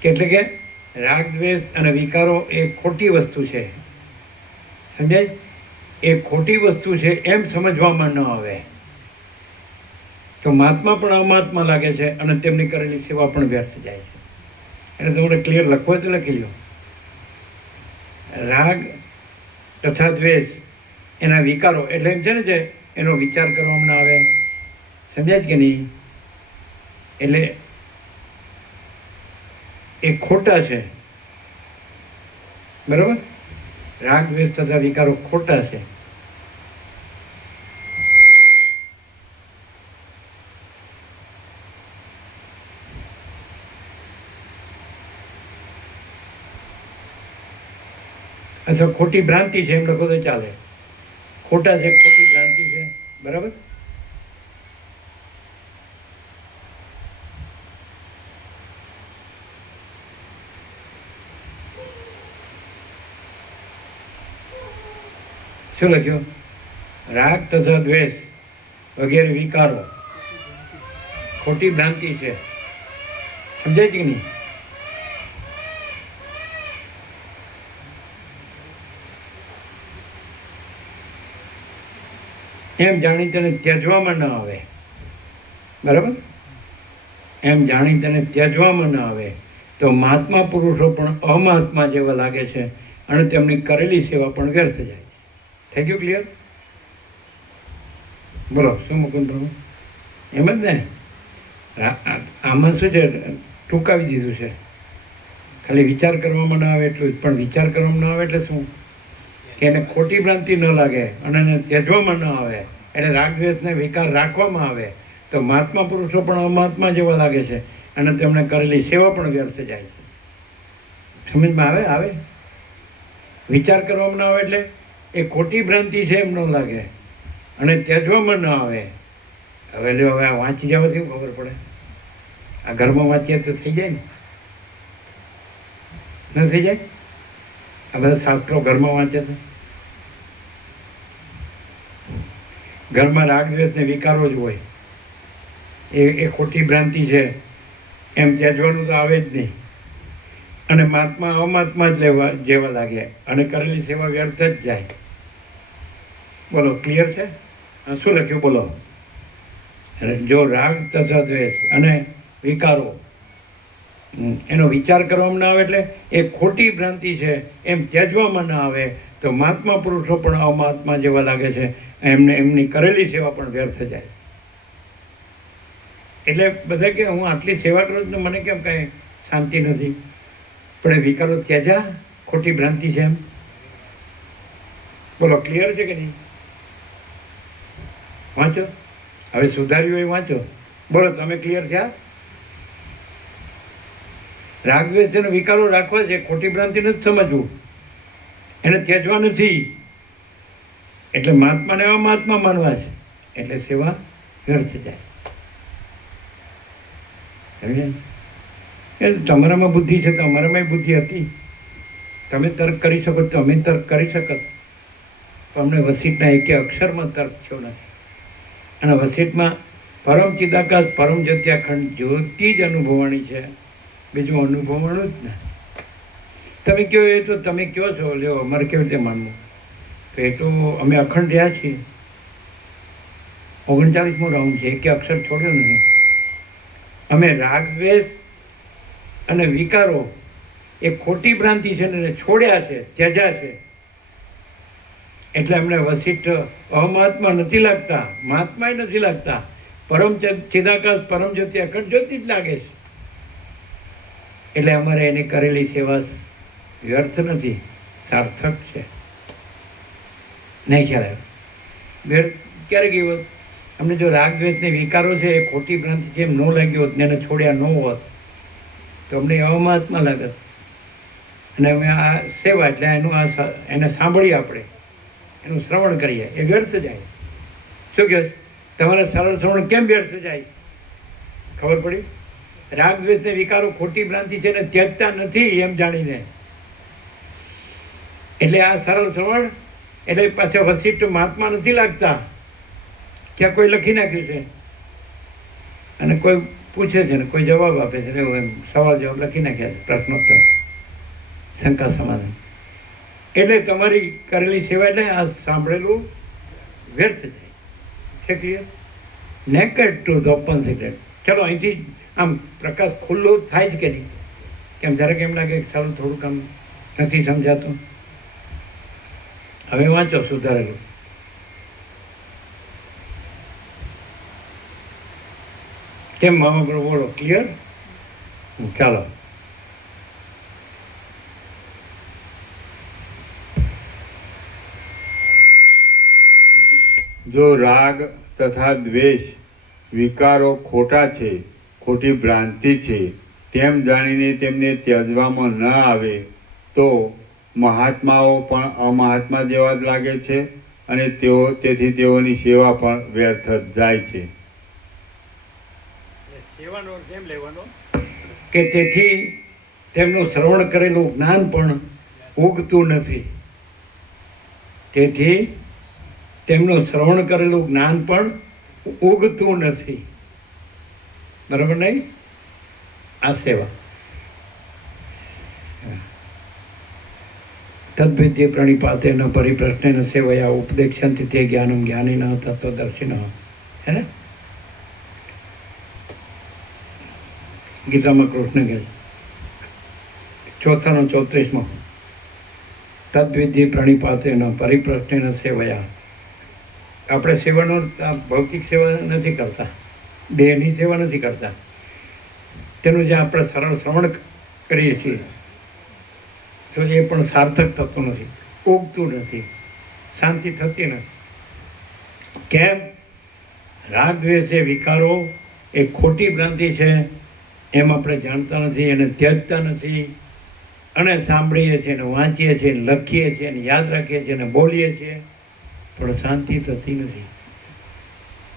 કે એટલે કે રાગ દ્વેષ અને વિકારો એ ખોટી વસ્તુ છે, સમજાય? એ ખોટી વસ્તુ છે એમ સમજવામાં ન આવે તો મહાત્મા પણ અમાહાત્મા લાગે છે અને તેમની કરેલી સેવા પણ વ્યર્થ જાય છે. એટલે તમારે ક્લિયર લખવો હોય તો લખી લો. રાગ તથા દ્વેષ એના વિકારો એટલે એમ છે ને જે એનો વિચાર કરવામાં ના આવે, સમજાય જ કે નહીં? એટલે એ ખોટા છે, બરાબર? રાગ દ્વેષ તથા વિકારો ખોટા છે. અથવા ખોટી ભ્રાંતિ છે એમ લખો તો ચાલે. ખોટા છે, ખોટી ભ્રાંતિ છે, બરાબર? શું લખ્યું? રાગ તથા દ્વેષ વગેરે વિકારો ખોટી ભ્રાંતિ છે, સમજાય છે કે નહીં? એમ જાણી તેને ત્યજવામાં ન આવે, બરાબર? એમ જાણી તેને ત્યજવામાં ન આવે તો મહાત્મા પુરુષો પણ અમાહાત્મા જેવા લાગે છે અને તેમની કરેલી સેવા પણ વ્યર્થ જાય. થઈ ગયું ક્લિયર? બોલો શું મુકુંદ પ્રભુ? એમ જ ને? આમાં શું છે, ટૂંકાવી દીધું છે. ખાલી વિચાર કરવામાં ના આવે એટલું જ. પણ વિચાર કરવામાં ના આવે એટલે શું? કે એને ખોટી ભ્રાંતિ ન લાગે અને એને ત્યજવામાં ન આવે એટલે રાગ દ્વેષને વિકાર રાખવામાં આવે તો મહાત્મા પુરુષો પણ અમાહાત્મા જેવા લાગે છે અને તેમણે કરેલી સેવા પણ વ્યર્થ જાય છે. સમજમાં આવે? વિચાર કરવામાં ના આવે એટલે એ ખોટી ભ્રાંતિ છે એમ ન લાગે અને ત્યજવામાં ન આવે. હવે લ્યો, હવે આ વાંચી જવાથી શું ખબર પડે? આ ઘરમાં વાંચીએ તો થઈ જાય ને, ન થઈ જાય? આ બધા શાસ્ત્રો ઘરમાં વાંચે તો ઘરમાં રાગ દ્વેષ ને વિકારો જ હોય. એ ખોટી ભ્રાંતિ છે એમ ત્યજવાનું તો આવે જ નહીં અને મહાત્મા અમાહાત્મા જ જેવા લાગે અને કરેલી સેવા વ્યર્થ જ જાય. બોલો ક્લિયર છે? શું લખ્યું બોલો? જો રાગ તથા દ્વેષ અને વિકારો એનો વિચાર કરવામાં ના આવે એટલે એ ખોટી ભ્રાંતિ છે એમ ત્યજવામાં ના આવે તો મહાત્મા પુરુષો પણ અમાહાત્મા જેવા લાગે છે, એમની કરેલી સેવા પણ વ્યર્થ જાય. એટલે બધા કે હું આટલી સેવા કરું છું મને કેમ કાંઈ શાંતિ નથી, પણ એ વિકારો ત્યજા ખોટી ભ્રાંતિ છે એમ. બોલો ક્લિયર છે કે નહીં? વાંચો હવે, સુધાર્યું હોય વાંચો. બોલો તમે ક્લિયર થયા? રાગ દ્વેષ વિકારો રાખવા છે, ખોટી ભ્રાંતિ નથી સમજવું. એને ત્યજવા નથી. એટલે મહાત્માને અમાત્મા માનવા છે, એટલે સેવા વ્યર્થ જાય. સમજ્યા? એ તમારામાં બુદ્ધિ છે તો અમારામાં બુદ્ધિ હતી. તમે તર્ક કરી શકો તો અમે તર્ક કરી શકત, તો અમને વસિષ્ઠના એકે અક્ષરમાં તર્ક થયો નથી. અને વસિષ્ઠમાં પરમ ચિદાકાશ પરમ જ્યોત્યાખંડ જ્યોતિ જ અનુભવાણી છે, બીજું અનુભવાણું જ નથી. તમે કહો એ તો તમે કહો છો, લ્યો અમારે કેવી રીતે માનવું? તો એ તો અમે અખંડ રહ્યા છીએ. 39મો રાઉન્ડ છે, એકે અક્ષર છોડ્યો નથી. અમે રાગ દ્વેષ અને વિકારો એ ખોટી ભ્રાંતિ છે ને છોડ્યા છે, ત્યજ્યા છે. એટલે અમને વસિષ્ઠ અમહાત્મા નથી લાગતા, મહાત્માય નથી લાગતા, પરમ ચિદાકાશ પરમ જ્યોતિ અખંડ જ્યોતિ જ લાગે છે. એટલે અમારે એને કરેલી સેવા વ્યર્થ નથી, સાર્થક છે. નહીં ખ્યાલ આવ્યો? વ્યર્થ ક્યારે ગઈ હોત? અમને જો રાગ દ્વેષને વિકારો છે એ ખોટી ભ્રાંતિ જેમ ન લાગ્યો હોત ને એને છોડ્યા ન હોત તો અમને અમહાત્મા લાગત. અને અમે આ સેવા એટલે એનું એને સાંભળીએ, આપણે એનું શ્રવણ કરીએ, એ વ્યર્થ જાય. શું કહે? તમારે સરળ શ્રવણ કેમ વ્યર્થ જાય? ખબર પડી? રાગ દ્વેષને વિકારો ખોટી ભ્રાંતિ છે ને ત્યજતા નથી એમ જાણીને. એટલે આ સરળ શ્રવણ એટલે પાછા વસિષ્ઠ મહાત્મા નથી લાગતા. ક્યાં કોઈ લખી નાખ્યું છે અને કોઈ પૂછે છે ને કોઈ જવાબ આપે છે, એવું એમ સવાલ જવાબ લખી નાખ્યા છે, પ્રશ્નોત્તર, શંકા સમાધાન. એટલે તમારી કરેલી સેવા એટલે આ સાંભળેલું વ્યર્થ જાય છે. Clear? Naked truth, open secret. ચલો અહીંથી આમ પ્રકાશ ખુલ્લો થાય છે કે નહીં? કેમ જરાક એમ લાગે કે સારું થોડુંક આમ નથી સમજાતું? હવે વાંચો સુધારેલું. કેમ મામા બરો બોલો? ક્લિયર? ચાલો. જો રાગ તથા દ્વેષ વિકારો ખોટા છે, ખોટી ભ્રાંતિ છે, તેમ જાણીને તેમને ત્યજવામાં ન આવે તો મહાત્માઓ પણ અમાહાત્મા જેવા જ લાગે છે અને તેથી તેઓની સેવા પણ વ્યર્થ જ જાય છે. સેવાનો અર્થ એમ લેવાનો કે તેથી તેમનું શ્રવણ કરેલું જ્ઞાન પણ ઉગતું નથી. તેથી તેમનું શ્રવણ કરેલું જ્ઞાન પણ ઉગતું નથી. બરાબર નહીં? આ સેવા તદ્વિદ્ય પ્રણિપાતે ન પરિપ્રશ્ને ન સેવયા ઉપદેક્ષંતિ તે જ્ઞાનમ જ્ઞાની ન તત્વદર્શિન. હે ને? ગીતામાં કૃષ્ણ કહે 4 નો 34મો તદ્વિદ્ય પ્રણિપાતે ન પરિપ્રશ્ને ન સેવયા. આપણે સેવાનો ભૌતિક સેવા નથી કરતા, દેહની સેવા નથી કરતા. તેનું જે આપણે સરળ શ્રવણ કરીએ છીએ તો એ પણ સાર્થક થતું નથી, ઉગતું નથી, શાંતિ થતી નથી. કેમ? રાગ દ્વેષ એ વિકારો એ ખોટી ભ્રાંતિ છે એમ આપણે જાણતા નથી, એને ત્યજતા નથી. અને સાંભળીએ છીએ ને વાંચીએ છીએ, લખીએ છીએ ને યાદ રાખીએ છીએ ને બોલીએ છીએ, પણ શાંતિ થતી નથી.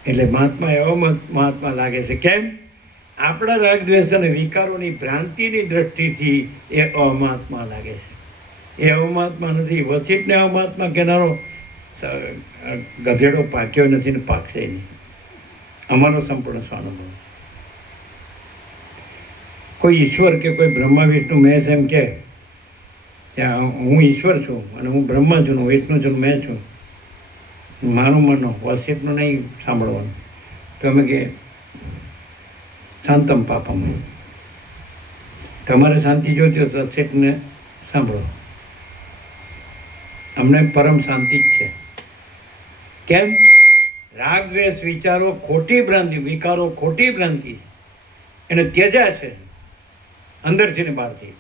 એટલે મહાત્મા એવો મહાત્મા લાગે છે. કેમ? આપણા રાગ દ્વેષ અને વિકારોની ભ્રાંતિની દ્રષ્ટિથી એ અમાત્મા લાગે છે. એ અમાત્મા નથી. વસિષ્ઠને અમાત્મા કહેનારો ગધેડો પાક્યો નથી ને પાકશે નહીં. અમારો સંપૂર્ણ સ્વાનુભવ. કોઈ ઈશ્વર કે કોઈ બ્રહ્મા વિષ્ણુ મહેશ એમ કે હું ઈશ્વર છું અને હું બ્રહ્મા છું, વિષ્ણુ છું, મેં છું, મારું માનો, વસિષ્ઠનું નહીં સાંભળવાનું. તમે કે શાંતમ પાપમ, તમારે શાંતિ જોઈતી હોય તો વસિષ્ઠને સાંભળો. અમને પરમ શાંતિ જ છે. કેમ? રાગ દ્વેષ વિચારો ખોટી ભ્રાંતિ, વિકારો ખોટી ભ્રાંતિ, એને ત્યજ્યા છે અંદરથી ને બહારથી.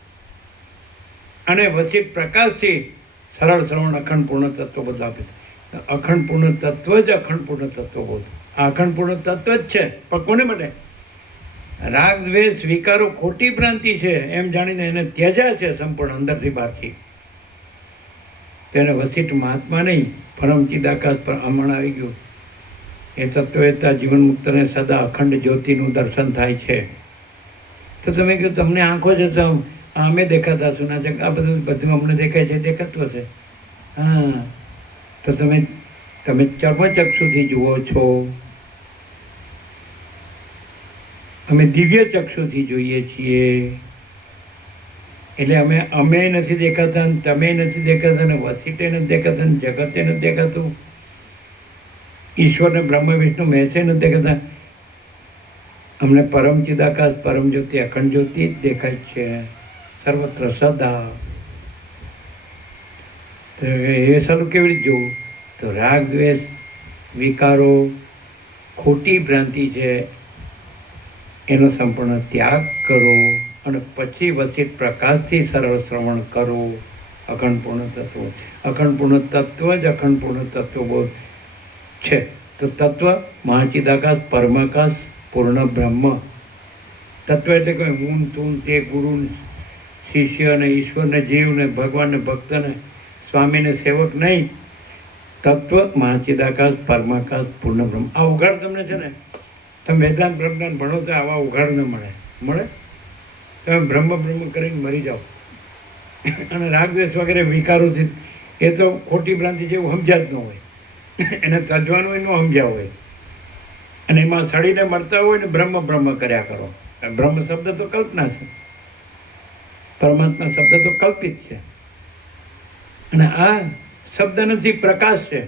અને વસિષ્ઠ પ્રકાશથી સરળ શ્રવણ અખંડ પૂર્ણ તત્વ બધું આપે. અખંડ પૂર્ણ તત્વ જ અખંડ પૂર્ણ તત્વ બધું. આ અખંડ પૂર્ણ તત્વ જ છે, પણ કોને માટે? રાગ દ્વેષ વિકારો ખોટી ભ્રાંતિ છે એમ જાણીને એને ત્યજ્યા છે સંપૂર્ણ અંદરથી બહારથી. તેને વસિષ્ઠ મહાત્મા નહીં, પરમ ચિદાકાશ પર અમણ આવી ગયું. એ તત્વવેતા જીવન મુક્તને સદા અખંડ જ્યોતિનું દર્શન થાય છે. તો તમે કહ્યું તમને આંખો છે તો અમે દેખાતા છું ના, આ બધું બધું અમને દેખાય છે, દેખાતું હશે. હા, તો તમે ચર્મચક્ષુથી જુઓ છો, અમે દિવ્ય ચક્ષુથી જોઈએ છીએ. એટલે અમે નથી દેખાતા ને તમે નથી દેખાતા ને વસિષ્ઠે નથી દેખાતા ને જગતે નથી દેખાતું, ઈશ્વરને બ્રહ્મ વિષ્ણુ મહેશે નથી દેખાતા. અમને પરમ ચિદાકાશ પરમ જ્યોતિ અખંડ જ્યોતિ જ દેખાય છે સર્વત્ર સદા. તો એ સારું કેવી રીતે જોવું? તો રાગ દ્વેષ વિકારો ખોટી ભ્રાંતિ છે, એનો સંપૂર્ણ ત્યાગ કરો અને પછી વસિષ્ઠ પ્રકાશથી સરળ શ્રવણ કરો. અખંડ પૂર્ણ તત્વ, અખંડ પૂર્ણ તત્વ જ અખંડ પૂર્ણ તત્વ બહુ છે. તો તત્વ મહાચિદાકાશ પરમાકાશ પૂર્ણ બ્રહ્મ તત્વ એટલે કે હું તું તે ગુરુ શિષ્ય ને ઈશ્વર ને જીવ ને ભગવાન ને ભક્ત ને સ્વામી ને સેવક નહીં. તત્વ મહાચિદાકાશ પરમાકાશ પૂર્ણ બ્રહ્મ. આ ઉઘાડ તમને છે ને, તમે વેદાંત બ્રહ્મજ્ઞાન ભણો તો આવા ઉઘાડ ન મળે. તમે બ્રહ્મ કરીને મરી જાઓ. અને રાગદ્વેષ વગેરે વિકારોથી એ તો ખોટી ભ્રાંતિ જેવું સમજ્યા જ ન હોય, એને તજવાનું હોય ન સમજ્યા હોય, અને એમાં સડીને મરતા હોય ને બ્રહ્મ કર્યા કરો. બ્રહ્મ શબ્દ તો કલ્પના છે, પરમાત્મા શબ્દ તો કલ્પિત છે, અને આ શબ્દ નથી, પ્રકાશ છે.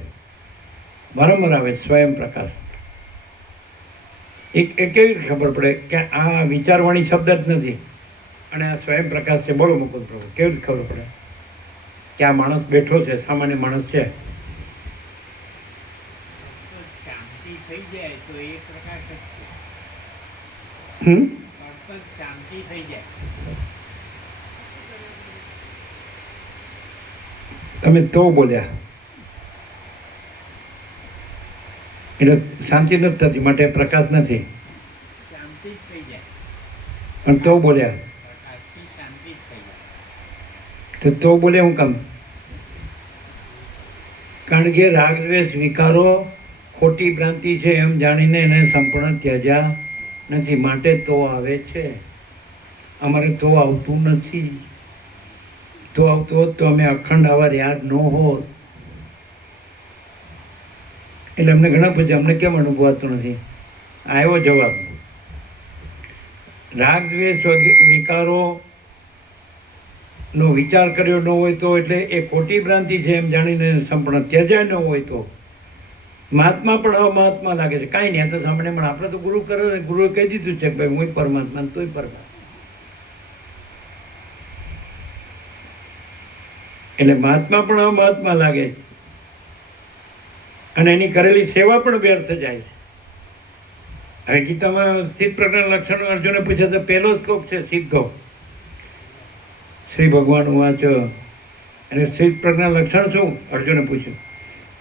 વારંવાર આવે સ્વયં પ્રકાશ. એ કેવી રીતે ખબર પડે કે આ વિચારવાણી શબ્દ જ નથી અને આ સ્વયં પ્રકાશ છે? બોલો મુકુદ પ્રભુ, કેવી રીતે ખબર પડે કે આ માણસ બેઠો છે, સામાન્ય માણસ છે? શાંતિ થઈ જાય તો એ પ્રકાશ જ છે. શાંતિ થઈ જાય. તમે તો બોલ્યા એટલે શાંતિ નથી થતી, માટે પ્રકાશ નથી. શાંતિ થઈ જાય. પણ તો બોલ્યા પ્રકાશથી શાંતિ થઈ જાય. તો બોલ્યા હું કામ? કારણ કે રાગ દ્વેષ વિકારો ખોટી ભ્રાંતિ છે એમ જાણીને એને સંપૂર્ણ ત્યજ્યા નથી, માટે તો આવે છે. અમારે તો આવતું નથી. તો આવતું હોત તો અમે અખંડ આવા યાદ ન હોત. એટલે અમને ઘણા પૂછે અમને કેમ અનુભવાતું નથી? આવ્યો જવાબ. રાગ દ્વેષ વિકારો નો વિચાર કર્યો ન હોય તો, એટલે એ ખોટી ભ્રાંતિ છે એમ જાણીને સંપૂર્ણ ત્યજ્યા ન હોય તો મહાત્મા પણ અમાત્મા લાગે છે. કાંઈ નહીં, આ તો સામાન્ય પણ આપણે તો ગુરુ કર્યો ને, ગુરુએ કહી દીધું છે કે ભાઈ હું પરમાત્મા તોય પરમાત્મા. એટલે મહાત્મા પણ અમાત્મા લાગે છે અને એની કરેલી સેવા પણ વ્યર્થ જાય છે. હવે ગીતામાં સિદ્ધ પ્રજ્ઞાના લક્ષણો અર્જુને પૂછ્યા તો પહેલો શ્લોક છે સિદ્ધો. શ્રી ભગવાન વાંચો અને સિદ્ધ પ્રજ્ઞા લક્ષણ શું? અર્જુને પૂછ્યું.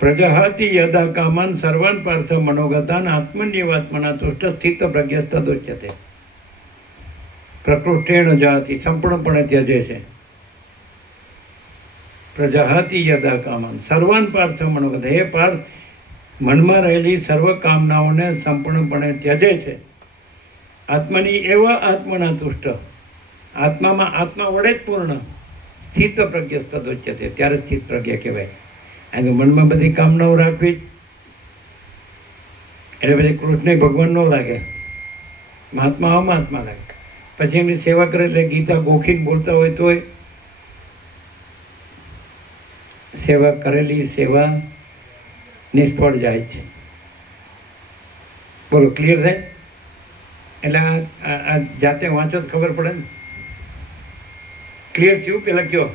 પ્રજહાતિ યદા કામાન સર્વાન પાર્થ મનોગતાન આત્મન્યવાત્મના તુષ્ટ સ્થિત પ્રજ્ઞસ્તદોચ્યતે. પ્રકૃષ્ટેણ જાતિ, સંપૂર્ણપણે ત્યજે છે. પ્રજહાતિ યદા કામાન સર્વાન પાર્થ મનોગત, હે પાર્થ મનમાં રહેલી સર્વ કામનાઓને સંપૂર્ણપણે ત્યજે છે. આત્મની એવા આત્મના તુષ્ટ, આત્મામાં આત્મા વડે જ પૂર્ણ. સ્થિત પ્રજ્ઞસ્તદોચ્યતે, ત્યારે સ્થિત પ્રજ્ઞા કહેવાય. અને મનમાં બધી કામનાઓ રાખવી એટલે પછી કૃષ્ણ ભગવાન ન લાગે, મહાત્મા અમાત્મા લાગે. પછી એમની સેવા કરે એટલે ગીતા ગોખીને બોલતા હોય તોય સેવા કરેલી સેવા નિષ્ફળ જાય છે. બોલો, ક્લિયર થાય? એટલે આ જાતે વાંચો તો ખબર પડે ને. ક્લિયર થયું? પેલા કયો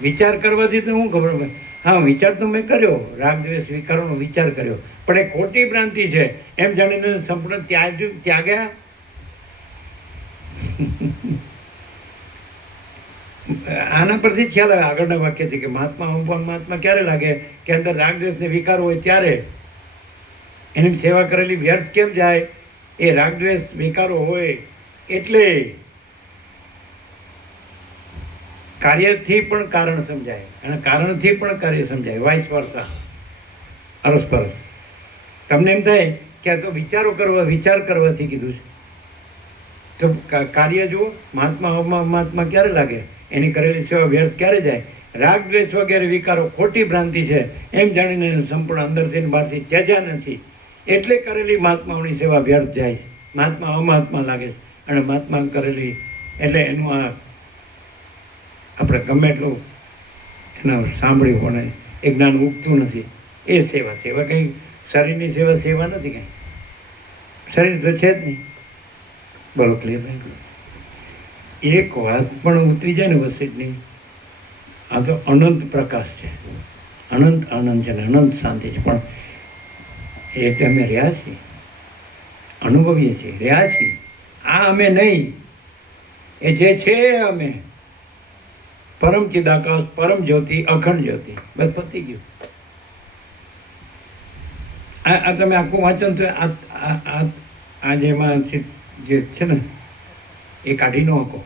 વિચાર કરવાથી તો શું ખબર પડે? હા, વિચાર તો મેં કર્યો, રાગ દ્વેષ વિકારોનો વિચાર કર્યો, પણ એ ખોટી ભ્રાંતિ છે એમ જાણીને સંપૂર્ણ ત્યાગ્યા. આના પરથી ખ્યાલ આવે આગળના વાક્યથી કે મહાત્મા ક્યારે લાગે કે અંદર રાગ દ્વેષ ને વિકારો હોય ત્યારે. એની સેવા કરેલી વ્યર્થ કેમ જાય? એ રાગ દ્વેષ વિકારો હોય એટલે. કાર્યથી પણ કારણ સમજાય અને કારણથી પણ કાર્ય સમજાય, વાઇસ વર્સા, અરસપરસ. તમને એમ થાય કે આ તો વિચાર કરવાથી કીધું છે, તો કાર્ય જુઓ. મહાત્મા ક્યારે લાગે? એની કરેલી સેવા વ્યર્થ ક્યારે જાય? રાગ દ્વેષ વગેરે વિકારો ખોટી ભ્રાંતિ છે એમ જાણીને સંપૂર્ણ અંદરથી ને બહારથી ત્યજ્યા નથી, એટલે કરેલી મહાત્માઓની સેવા વ્યર્થ જાય. મહાત્મા અમાત્મા લાગે છે, અને મહાત્મા કરેલી એટલે એનું આપણે ગમે એટલું એના સાંભળ્યું પણ એ જ્ઞાન ઉગતું નથી. એ સેવા કંઈ શરીરની સેવા નથી કંઈ. શરીર તો છે જ નહીં. બોલો ક્લિયર? એક વાત પણ ઉતરી જાય ને વસીટની, આ તો અનંત પ્રકાશ છે, અનંત આનંદ છે ને અનંત શાંતિ છે. પણ એ તો અમે રહ્યા છીએ, અનુભવીએ છીએ, રહ્યા છીએ. આ અમે નહીં, એ જે છે અમે પરમ ચિદાકાશ, પરમ જ્યોતિ, અખંડ જ્યોતિ. બસ પતી ગયું. આ તમે આખું વાંચો ને તો આ જેમાં જે છે ને એ કાઢી ન શકો.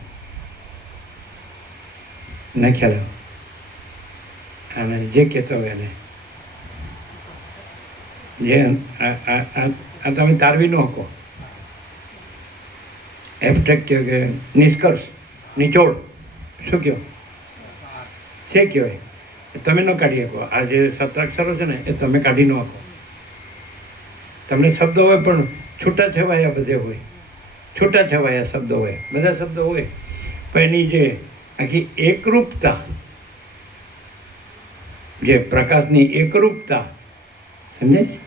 ના ખ્યાલ અને જે કહેતો હોય એને જે આ તમે તારવી ન શકો. એબસ્ટ્રેક્ટ કહો કે નિષ્કર્ષ, નિચોડ, શું કહો છે કહેવાય, તમે ન કાઢી શકો. આ જે સત્રાક્ષરો છે ને એ તમે કાઢી ન શકો. તમને શબ્દો હોય પણ છૂટા છવાયા બધે હોય, છૂટા છવાયા શબ્દો હોય, બધા શબ્દો હોય, પણ એની જે આખી એકરૂપતા, જે પ્રકાશની એકરૂપતા, સમજે છે,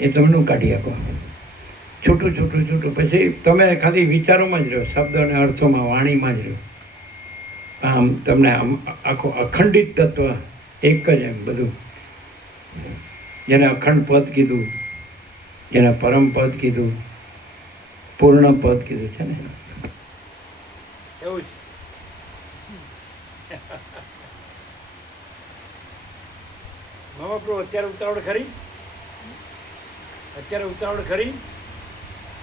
એ તમે ન કાઢી શકો. છૂટું પછી તમે ખાલી વિચારોમાં જ રહો, શબ્દ અને અર્થોમાં, વાણીમાં જ રહો. આમ તમને આમ આખું અખંડિત તત્વ એક જ એમ બધું, જેને અખંડ પદ કીધું, જેને પરમ પદ કીધું, પૂર્ણ પદ કીધું છે ને, એવું છે. મામા પ્રભુ અત્યારે ઉતાવળ ખરી?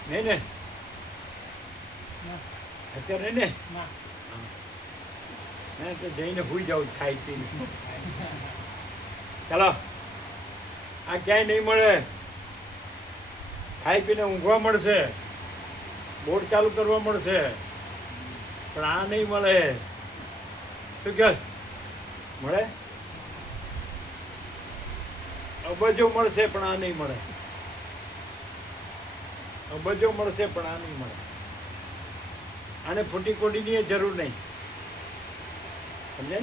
નહીં ને? અત્યારે નહીં ને? ના તો જઈને ભૂઈ જાઉં ખાઈ પીને. ચાલો, આ ક્યાંય નહીં મળે. ખાઈ પીને ઊંઘવા મળશે, બોર્ડ ચાલુ કરવા મળશે, પણ આ નહીં મળે. શું કહે? મળે? અબજો મળશે પણ આ નહીં મળે. અબજો મળશે પણ આ નહીં મળે. આને ફૂટી કોડીની જરૂર નહીં. સમજે?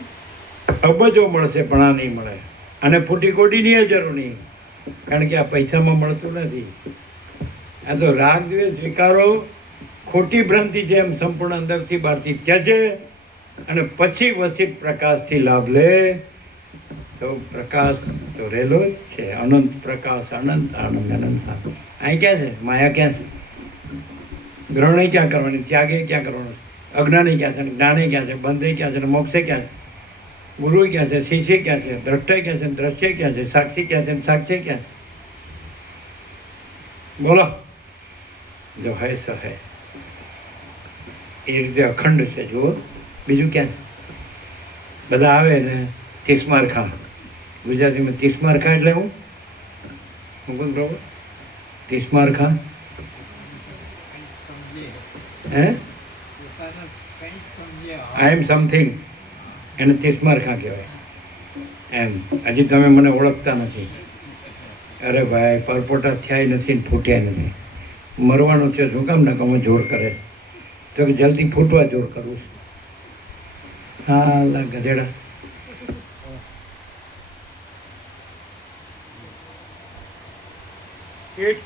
અબજો મળશે પણ આ નહીં મળે, અને ફૂટી કોડીની જરૂર નહીં, કારણ કે આ પૈસામાં મળતું નથી. આ તો રાગ દ્વેષ વિકારો ખોટી ભ્રાંતિ છે એમ સંપૂર્ણ અંદરથી બહારથી ત્યજે, અને પછી વસિત પ્રકાશથી લાભ લે. તો પ્રકાશ તો રહેલો જ છે, અનંત પ્રકાશ, અનંત આનંદ, અનંત શાંતિ. અહીં ક્યાં છે માયા? ક્યાં છે ગ્રહણે? ક્યાં કરવાની? ત્યાગે ક્યાં કરવાનો? અજ્ઞાને ક્યાં છે? જ્ઞાને ક્યાં છે? બંધે ક્યાં છે? મોક્ષે ક્યાં છે? ગુરુ ક્યાં છે? શિષ્ય ક્યાં છે? દ્રષ્ટય ક્યાં છે? દ્રશ્ય ક્યાં છે? સાક્ષી ક્યાં છે? સાક્ષી ક્યાં છે? બોલો. જો હૈ સો હૈ, એ રીતે અખંડ છે. જુઓ બીજું ક્યાં? બધા આવે ને તીસમાર ખા, ગુજરાતીમાં તીસમાર ખા એટલે હું કોણ બરોબર? તીસમાર ખા હે? આઈ એમ સમથિંગ, એને તીસમાર ખા કહેવાય. એમ હજી તમે મને ઓળખતા નથી. અરે ભાઈ, પરપોટા થયા નથી ને ફૂટ્યા નથી. મરવાનું છે, શું કામ ના કમો જોર કરે? તો કે જલ્દી ફૂટવા જોર કરવું છે. હા ગધેડા.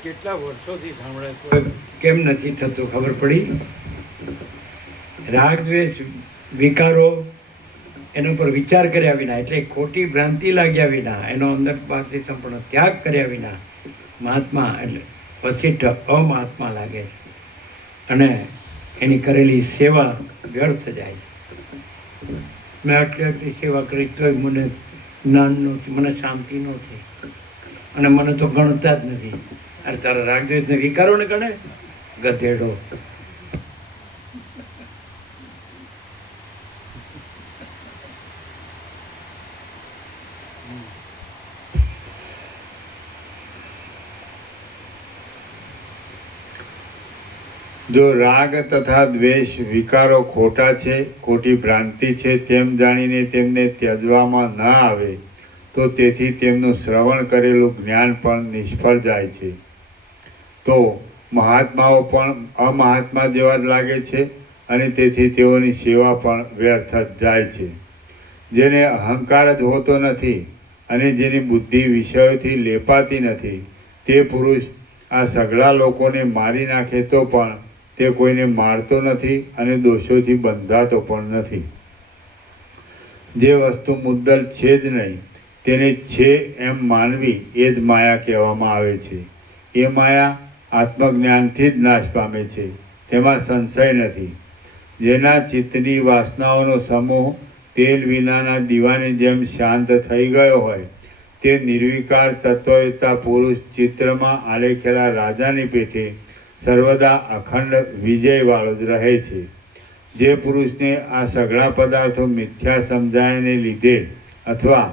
કેટલા વર્ષોથી સાંભળે તો કેમ નથી થતું ખબર પડી? રાગ દ્વેષ વિકારો એના પર વિચાર કર્યા વિના, એટલે ખોટી ભ્રાંતિ લાગ્યા વિના, એનો અંદર બહારથી સંપૂર્ણ ત્યાગ કર્યા વિના મહાત્મા એટલે પછી અમાત્મા લાગે છે, અને એની કરેલી સેવા વ્યર્થ જાય છે. મેં આટલી સેવા કરી તોય મને જ્ઞાન નથી, મને શાંતિ નથી, અને મને તો ગણતા જ નથી. અરે તારા રાગદ્વેષને વિકારો ને ગણે? ગધેડો. જો રાગ તથા દ્વેષ વિકારો ખોટા છે, ખોટી ભ્રાંતિ છે તેમ જાણીને તેમને ત્યજવામાં ન આવે તો તેથી તેમનું શ્રવણ કરેલું જ્ઞાન પણ નિષ્ફળ જાય છે. તો મહાત્માઓ પણ અમાહાત્મા જેવા જ લાગે છે અને તેથી તેઓની સેવા પણ વ્યર્થ જ જાય છે. જેને અહંકાર જ હોતો નથી અને જેની બુદ્ધિ વિષયોથી લેપાતી નથી તે પુરુષ આ સઘળા લોકોને મારી નાખે તો પણ તે કોઈને મારતો નથી અને દોષોથી બંધાતો પણ નથી. જે વસ્તુ મુદ્દલ છે જ નહીં તેને છે એમ માનવી એ જ માયા કહેવામાં આવે છે. એ માયા આત્મજ્ઞાનથી જ નાશ પામે છે, તેમાં સંશય નથી. જેના ચિત્તની વાસનાઓનો સમૂહ તેલ વિનાના દીવાની જેમ શાંત થઈ ગયો હોય તે નિર્વિકાર તત્વવેતા પુરુષ ચિત્રમાં આલેખેલા રાજાની પેઠે સર્વદા અખંડ વિજયવાળો જ રહે છે. જે પુરુષને આ સઘળા પદાર્થો મિથ્યા સમજાયને લીધે અથવા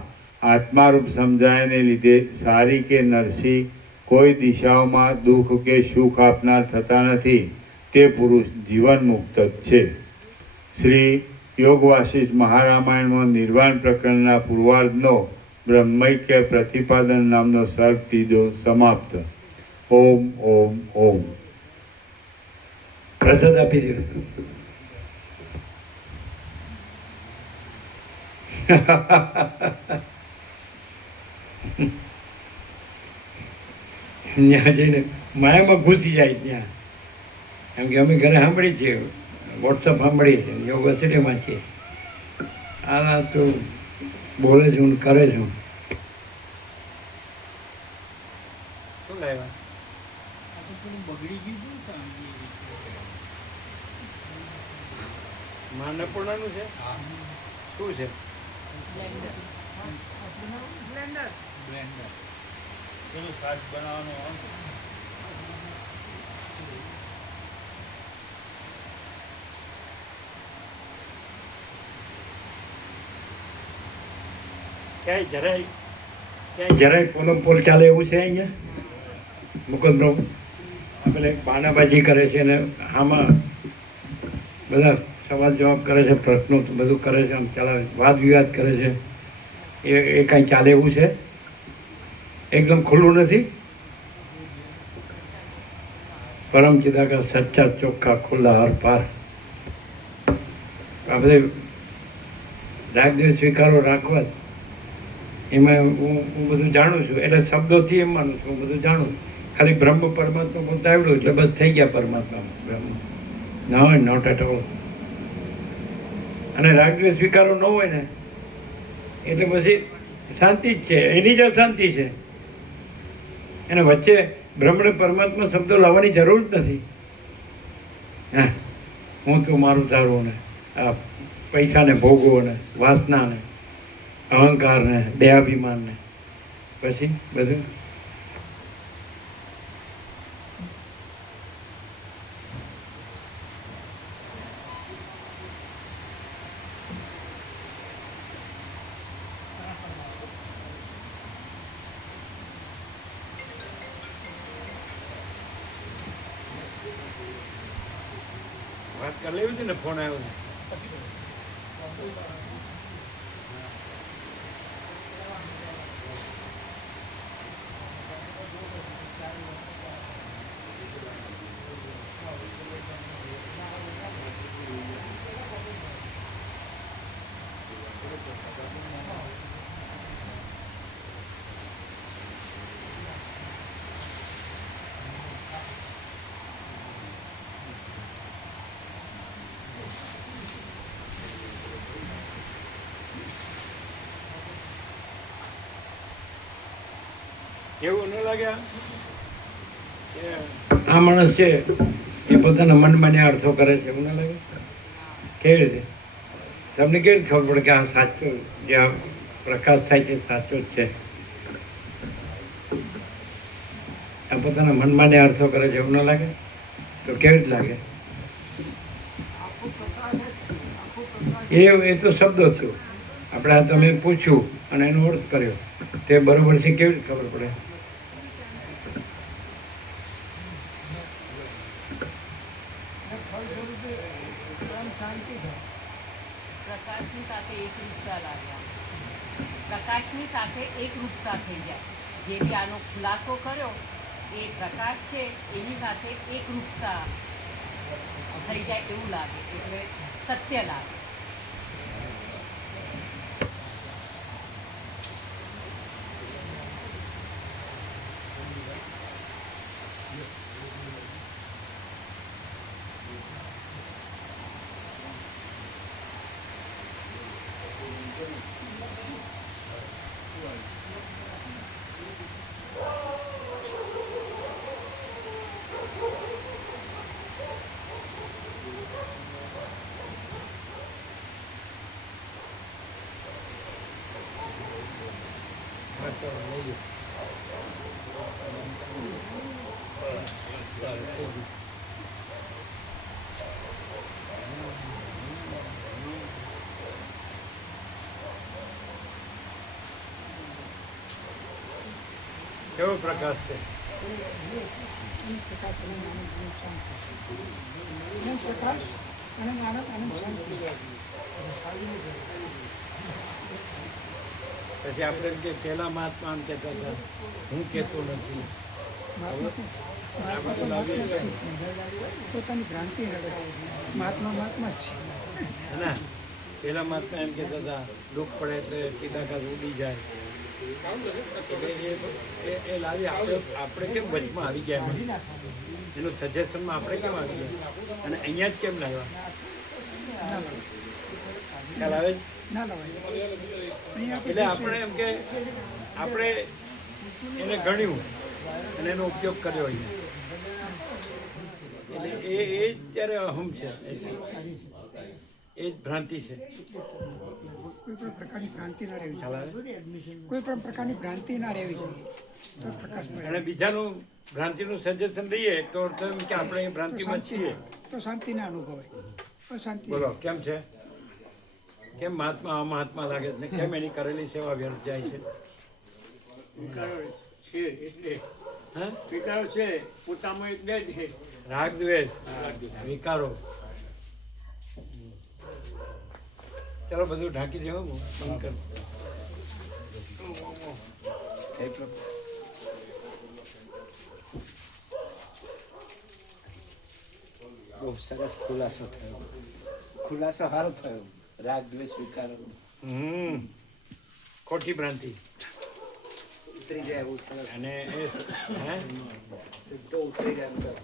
આત્મારૂપ સમજાયને લીધે સારી કે નરસી કોઈ દિશાઓમાં દુઃખ કે સુખ આપનાર થતા નથી તે પુરુષ જીવન મુક્ત જ છે. શ્રી યોગ વાસિષ્ઠ મહારામાયણમાં નિર્વાણ પ્રકરણના પૂર્વાર્ધનો બ્રહ્મૈક્ય પ્રતિપાદન નામનો સર્ગ ત્રીજો સમાપ્ત. ઓમ ઓમ ઓમ. પ્રસાદ આપી દીધો. ત્યાં જઈને માયામાં ઘૂસી જાય ત્યાં. એમ કે અમે ઘરે સાંભળી છીએ, વોટ્સઅપ સાંભળી છે, યોગ વસેટીમાં છીએ. આ તો બોલે છું ને કરે છું. શું લાવ્યા? બગડી ગયું માં અન્નપૂર્ણાનું છે? શું છે? પેલું શાક બનાવવાનું ક્યાંય જરાય જરાય પોલમ પોલ ચાલે એવું છે અહીંયા મુકુંદ પ્રભુ? પેલે બાનાબાજી કરે છે ને આમાં બધા સવાલ જવાબ કરે છે, પ્રશ્નો બધું કરે છે, આમ ચાલે વાદ વિવાદ કરે છે. એ કાંઈ ચાલે એવું છે? એકદમ ખુલ્લું નથી? પરમ ચિદાકા સચ્ચા ચોખ્ખા ખુલ્લા હર પાર. આ બધે રાગદ્વેષ સ્વીકારો રાખવા જ એમાં હું બધું જાણું છું. એટલે શબ્દોથી એમ માનું છું, હું બધું જાણું. ખાલી બ્રહ્મ પરમાત્મા પોતે આવડ્યું એટલે બસ થઈ ગયા પરમાત્મા બ્રહ્મ. ના હોય નોટ એટ ઓલ. અને રાગદ્વેષ સ્વીકારો ન હોય ને એટલે પછી શાંતિ જ છે, એની જ અશાંતિ છે. એને વચ્ચે બ્રહ્મ ને પરમાત્મા શબ્દો લાવવાની જરૂર જ નથી. હા, હું તું મારું તારું ને આ પૈસાને ભોગવો ને વાસનાને અહંકારને દેહાભિમાનને પછી બધું વાત કરી લેવી હતી ને, ફોન આવ્યો છે. કેવું ન લાગ્યા કે આ માણસ છે એ પોતાના મનમાને અર્થો કરે છે, એવું ના લાગે? કેવી રીતે તમને કેવી રીતે ખબર પડે કે આ સાચું, જે આ પ્રકાશ થાય છે સાચો જ છે? આ પોતાના મનમાને અર્થો કરે છે, એવું ના લાગે? તો કેવી રીતે લાગે? આખો પ્રકાશ જ છે, આખો પ્રકાશ. એ તો શબ્દો થયો. આપણે આ તમે પૂછ્યું અને એનો અર્થ કર્યો, તે બરોબર છે કેવી રીતે ખબર પડે? શાંતિ થાય. પ્રકાશની સાથે એકરૂપતા લાવ્યા. પ્રકાશની સાથે એકરૂપતા થઈ જાય. જે બી આનો ખુલાસો કર્યો એ પ્રકાશ છે એની સાથે એકરૂપતા થઈ જાય એવું લાગે, એટલે સત્ય લાગે. કેવો પ્રકાશ છે? પ્રકાશ અને આનંદ શાંતિ. પ્રકાશ અને આનંદ શાંતિ. પછી આપણે એમ કે પહેલા મહાત્મા એમ કહેતા હતા, હું કહેતો નથી. પોતાની ભ્રાંતિ મહાત્મા મહાત્મા જ છે. ના, પહેલા મહાત્મા એમ કહેતા હતા દુઃખ પડે એટલે સીધાકાશ ઉડી જાય. એટલે એ લાવી આપણે કેમ વચમાં આવી ગયા એમાં? એનું સજેશનમાં આપણે કેમ આવી ગયા અને અહીંયા જ કેમ લાવ્યા? ખ્યાલ આવે? ના લવાય. એટલે આપણે એમ કે આપણે એને ગણ્યું અને એનો ઉપયોગ કર્યો અહીંયા. એટલે એ જ ત્યારે અહમ છે, એ જ ભ્રાંતિ છે. કોઈ પણ પ્રકારની ભ્રાંતિ ના રહેવી ખ્યાલ જોઈએ. આવે? કોઈ પણ પ્રકારની ભ્રાંતિ ના રહેવી જોઈએ તો પ્રકાશ મળે. અને બીજાનું ભ્રાંતિનું સજેશન લઈએ તો અર્થ એમ કે આપણે એ ભ્રાંતિમાં છીએ. તો શાંતિ ના અનુભવાય. તો શાંતિ. બોલો કેમ છે? કેમ મહાત્મા અમહાત્મા લાગે છે ને કેમ એની કરેલી સેવા વ્યર્થ જાય છે? વિકારો છે એટલે હા, વિકારો છે પોતામાં એટલે જ છે. રાગ દ્વેષ વિકારો. ચલો બધું ઢાંકી દેવો, બંધ કર. બહુ સરસ ખુલાસો થયો. ખુલાસો સારો થયો. રાગ દ્વેષ વિકારો ખોટી ભ્રાંતિ. ઉતરી જાય એવું સરસ. અને એ હે સીધો ઉતરી જાય અંદર.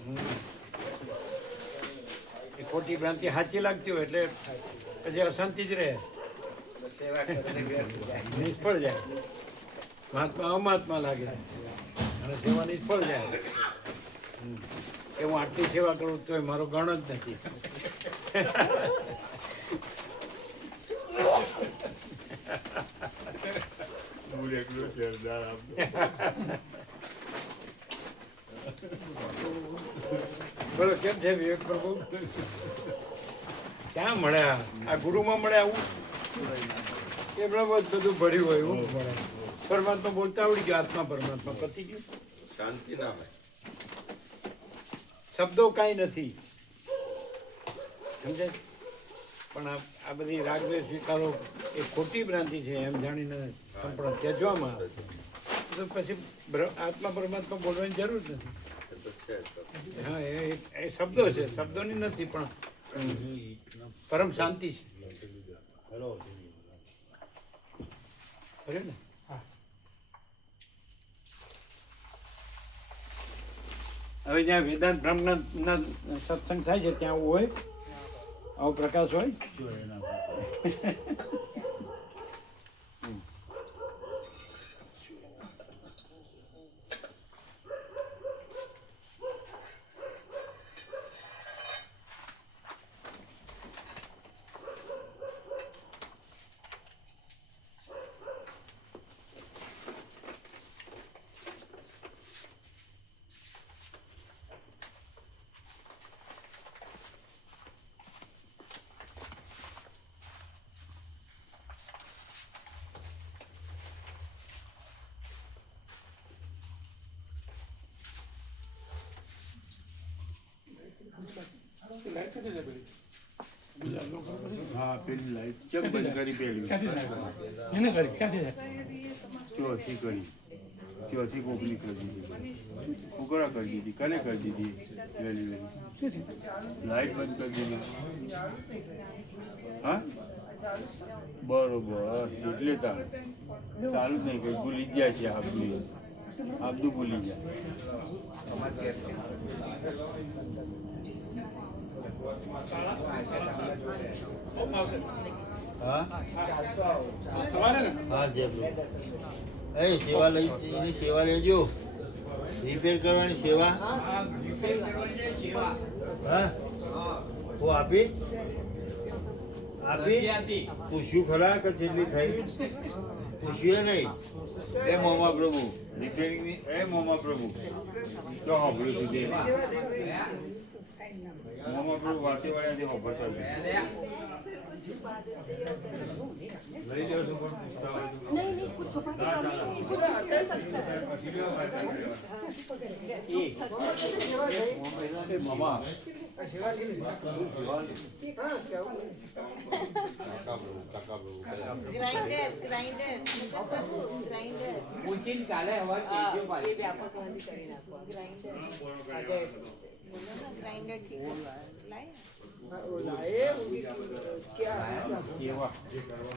એ ખોટી ભ્રાંતિ સાચી લાગતી હોય એટલે પછી અશાંતિ જ રહે, બસ સેવા કરીને વ્યર્થ જાય. નિષ્ફળ જાય. મહાત્મા અમાત્મા લાગે અને સેવા નિષ્ફળ જાય. કે હું આટલી સેવા કરું તો મારો ગણ જ નથી. હું એકલો સરદાર આપું. બોલો કેમ છે વિવેક પ્રભુ? ક્યાં મળ્યા? આ ગુરુમાં મળ્યા આવું? એ બરાબર બધું ભર્યું હોય એવું મળે. પરમાત્મા બોલતા આવડી ગયો, આત્મા પરમાત્મા પતી ગયું. શાંતિ ના હોય. શબ્દો કાંઈ નથી, સમજે? પણ આ બધી રાગદ્વેષ વિકારો એ ખોટી ભ્રાંતિ છે એમ જાણીને સંપૂર્ણ ત્યજવામાં આવે તો પછી આત્મા પરમાત્મા બોલવાની જરૂર જ નથી. એ તો છે જ. હા, એ શબ્દો છે, શબ્દોની નથી પણ પરમ શાંતિ છે. ખરું ને? હવે જ્યાં વેદાંત બ્રહ્મના સત્સંગ થાય છે ત્યાં આવું હોય, આવો પ્રકાશ હોય. લાઈટ નથી ને પેલી. પેલી લાઈટ ચેક બંધ કરી પેલી એને કરી ક્યાંથી ચોથી કરી ચોથી કોકની કરી દીધી ઉકળા કરી દીધી કને કરી દીધી વહેલી વહેલી લાઈટ બંધ કરી દીધી હા બરોબર એટલે ચાલુ ચાલુ જ નહીં કઈ ભૂલી જ જાય છે આબદું ભૂલી જાય હા હા જરૂર એ સેવા લઈ એની સેવા લેજો રિપેર કરવાની સેવા હા હું આપી પૂછ્યું ખરા કે જેટલી થઈ પૂછ્યું નહીં એ મોમા પ્રભુ રિપેરિંગની એ મોમા પ્રભુ તો સાંભળ્યું સુધી મોમા પ્રભુ વાંચે વાળ્યાથી વાપરતા લઈ જાઓ છો પણ મામા પૂછીને કાલે અવાજ એ વ્યાપક બંધ કરી નાખો ગ્રાઇન્ડર થી લાય क्या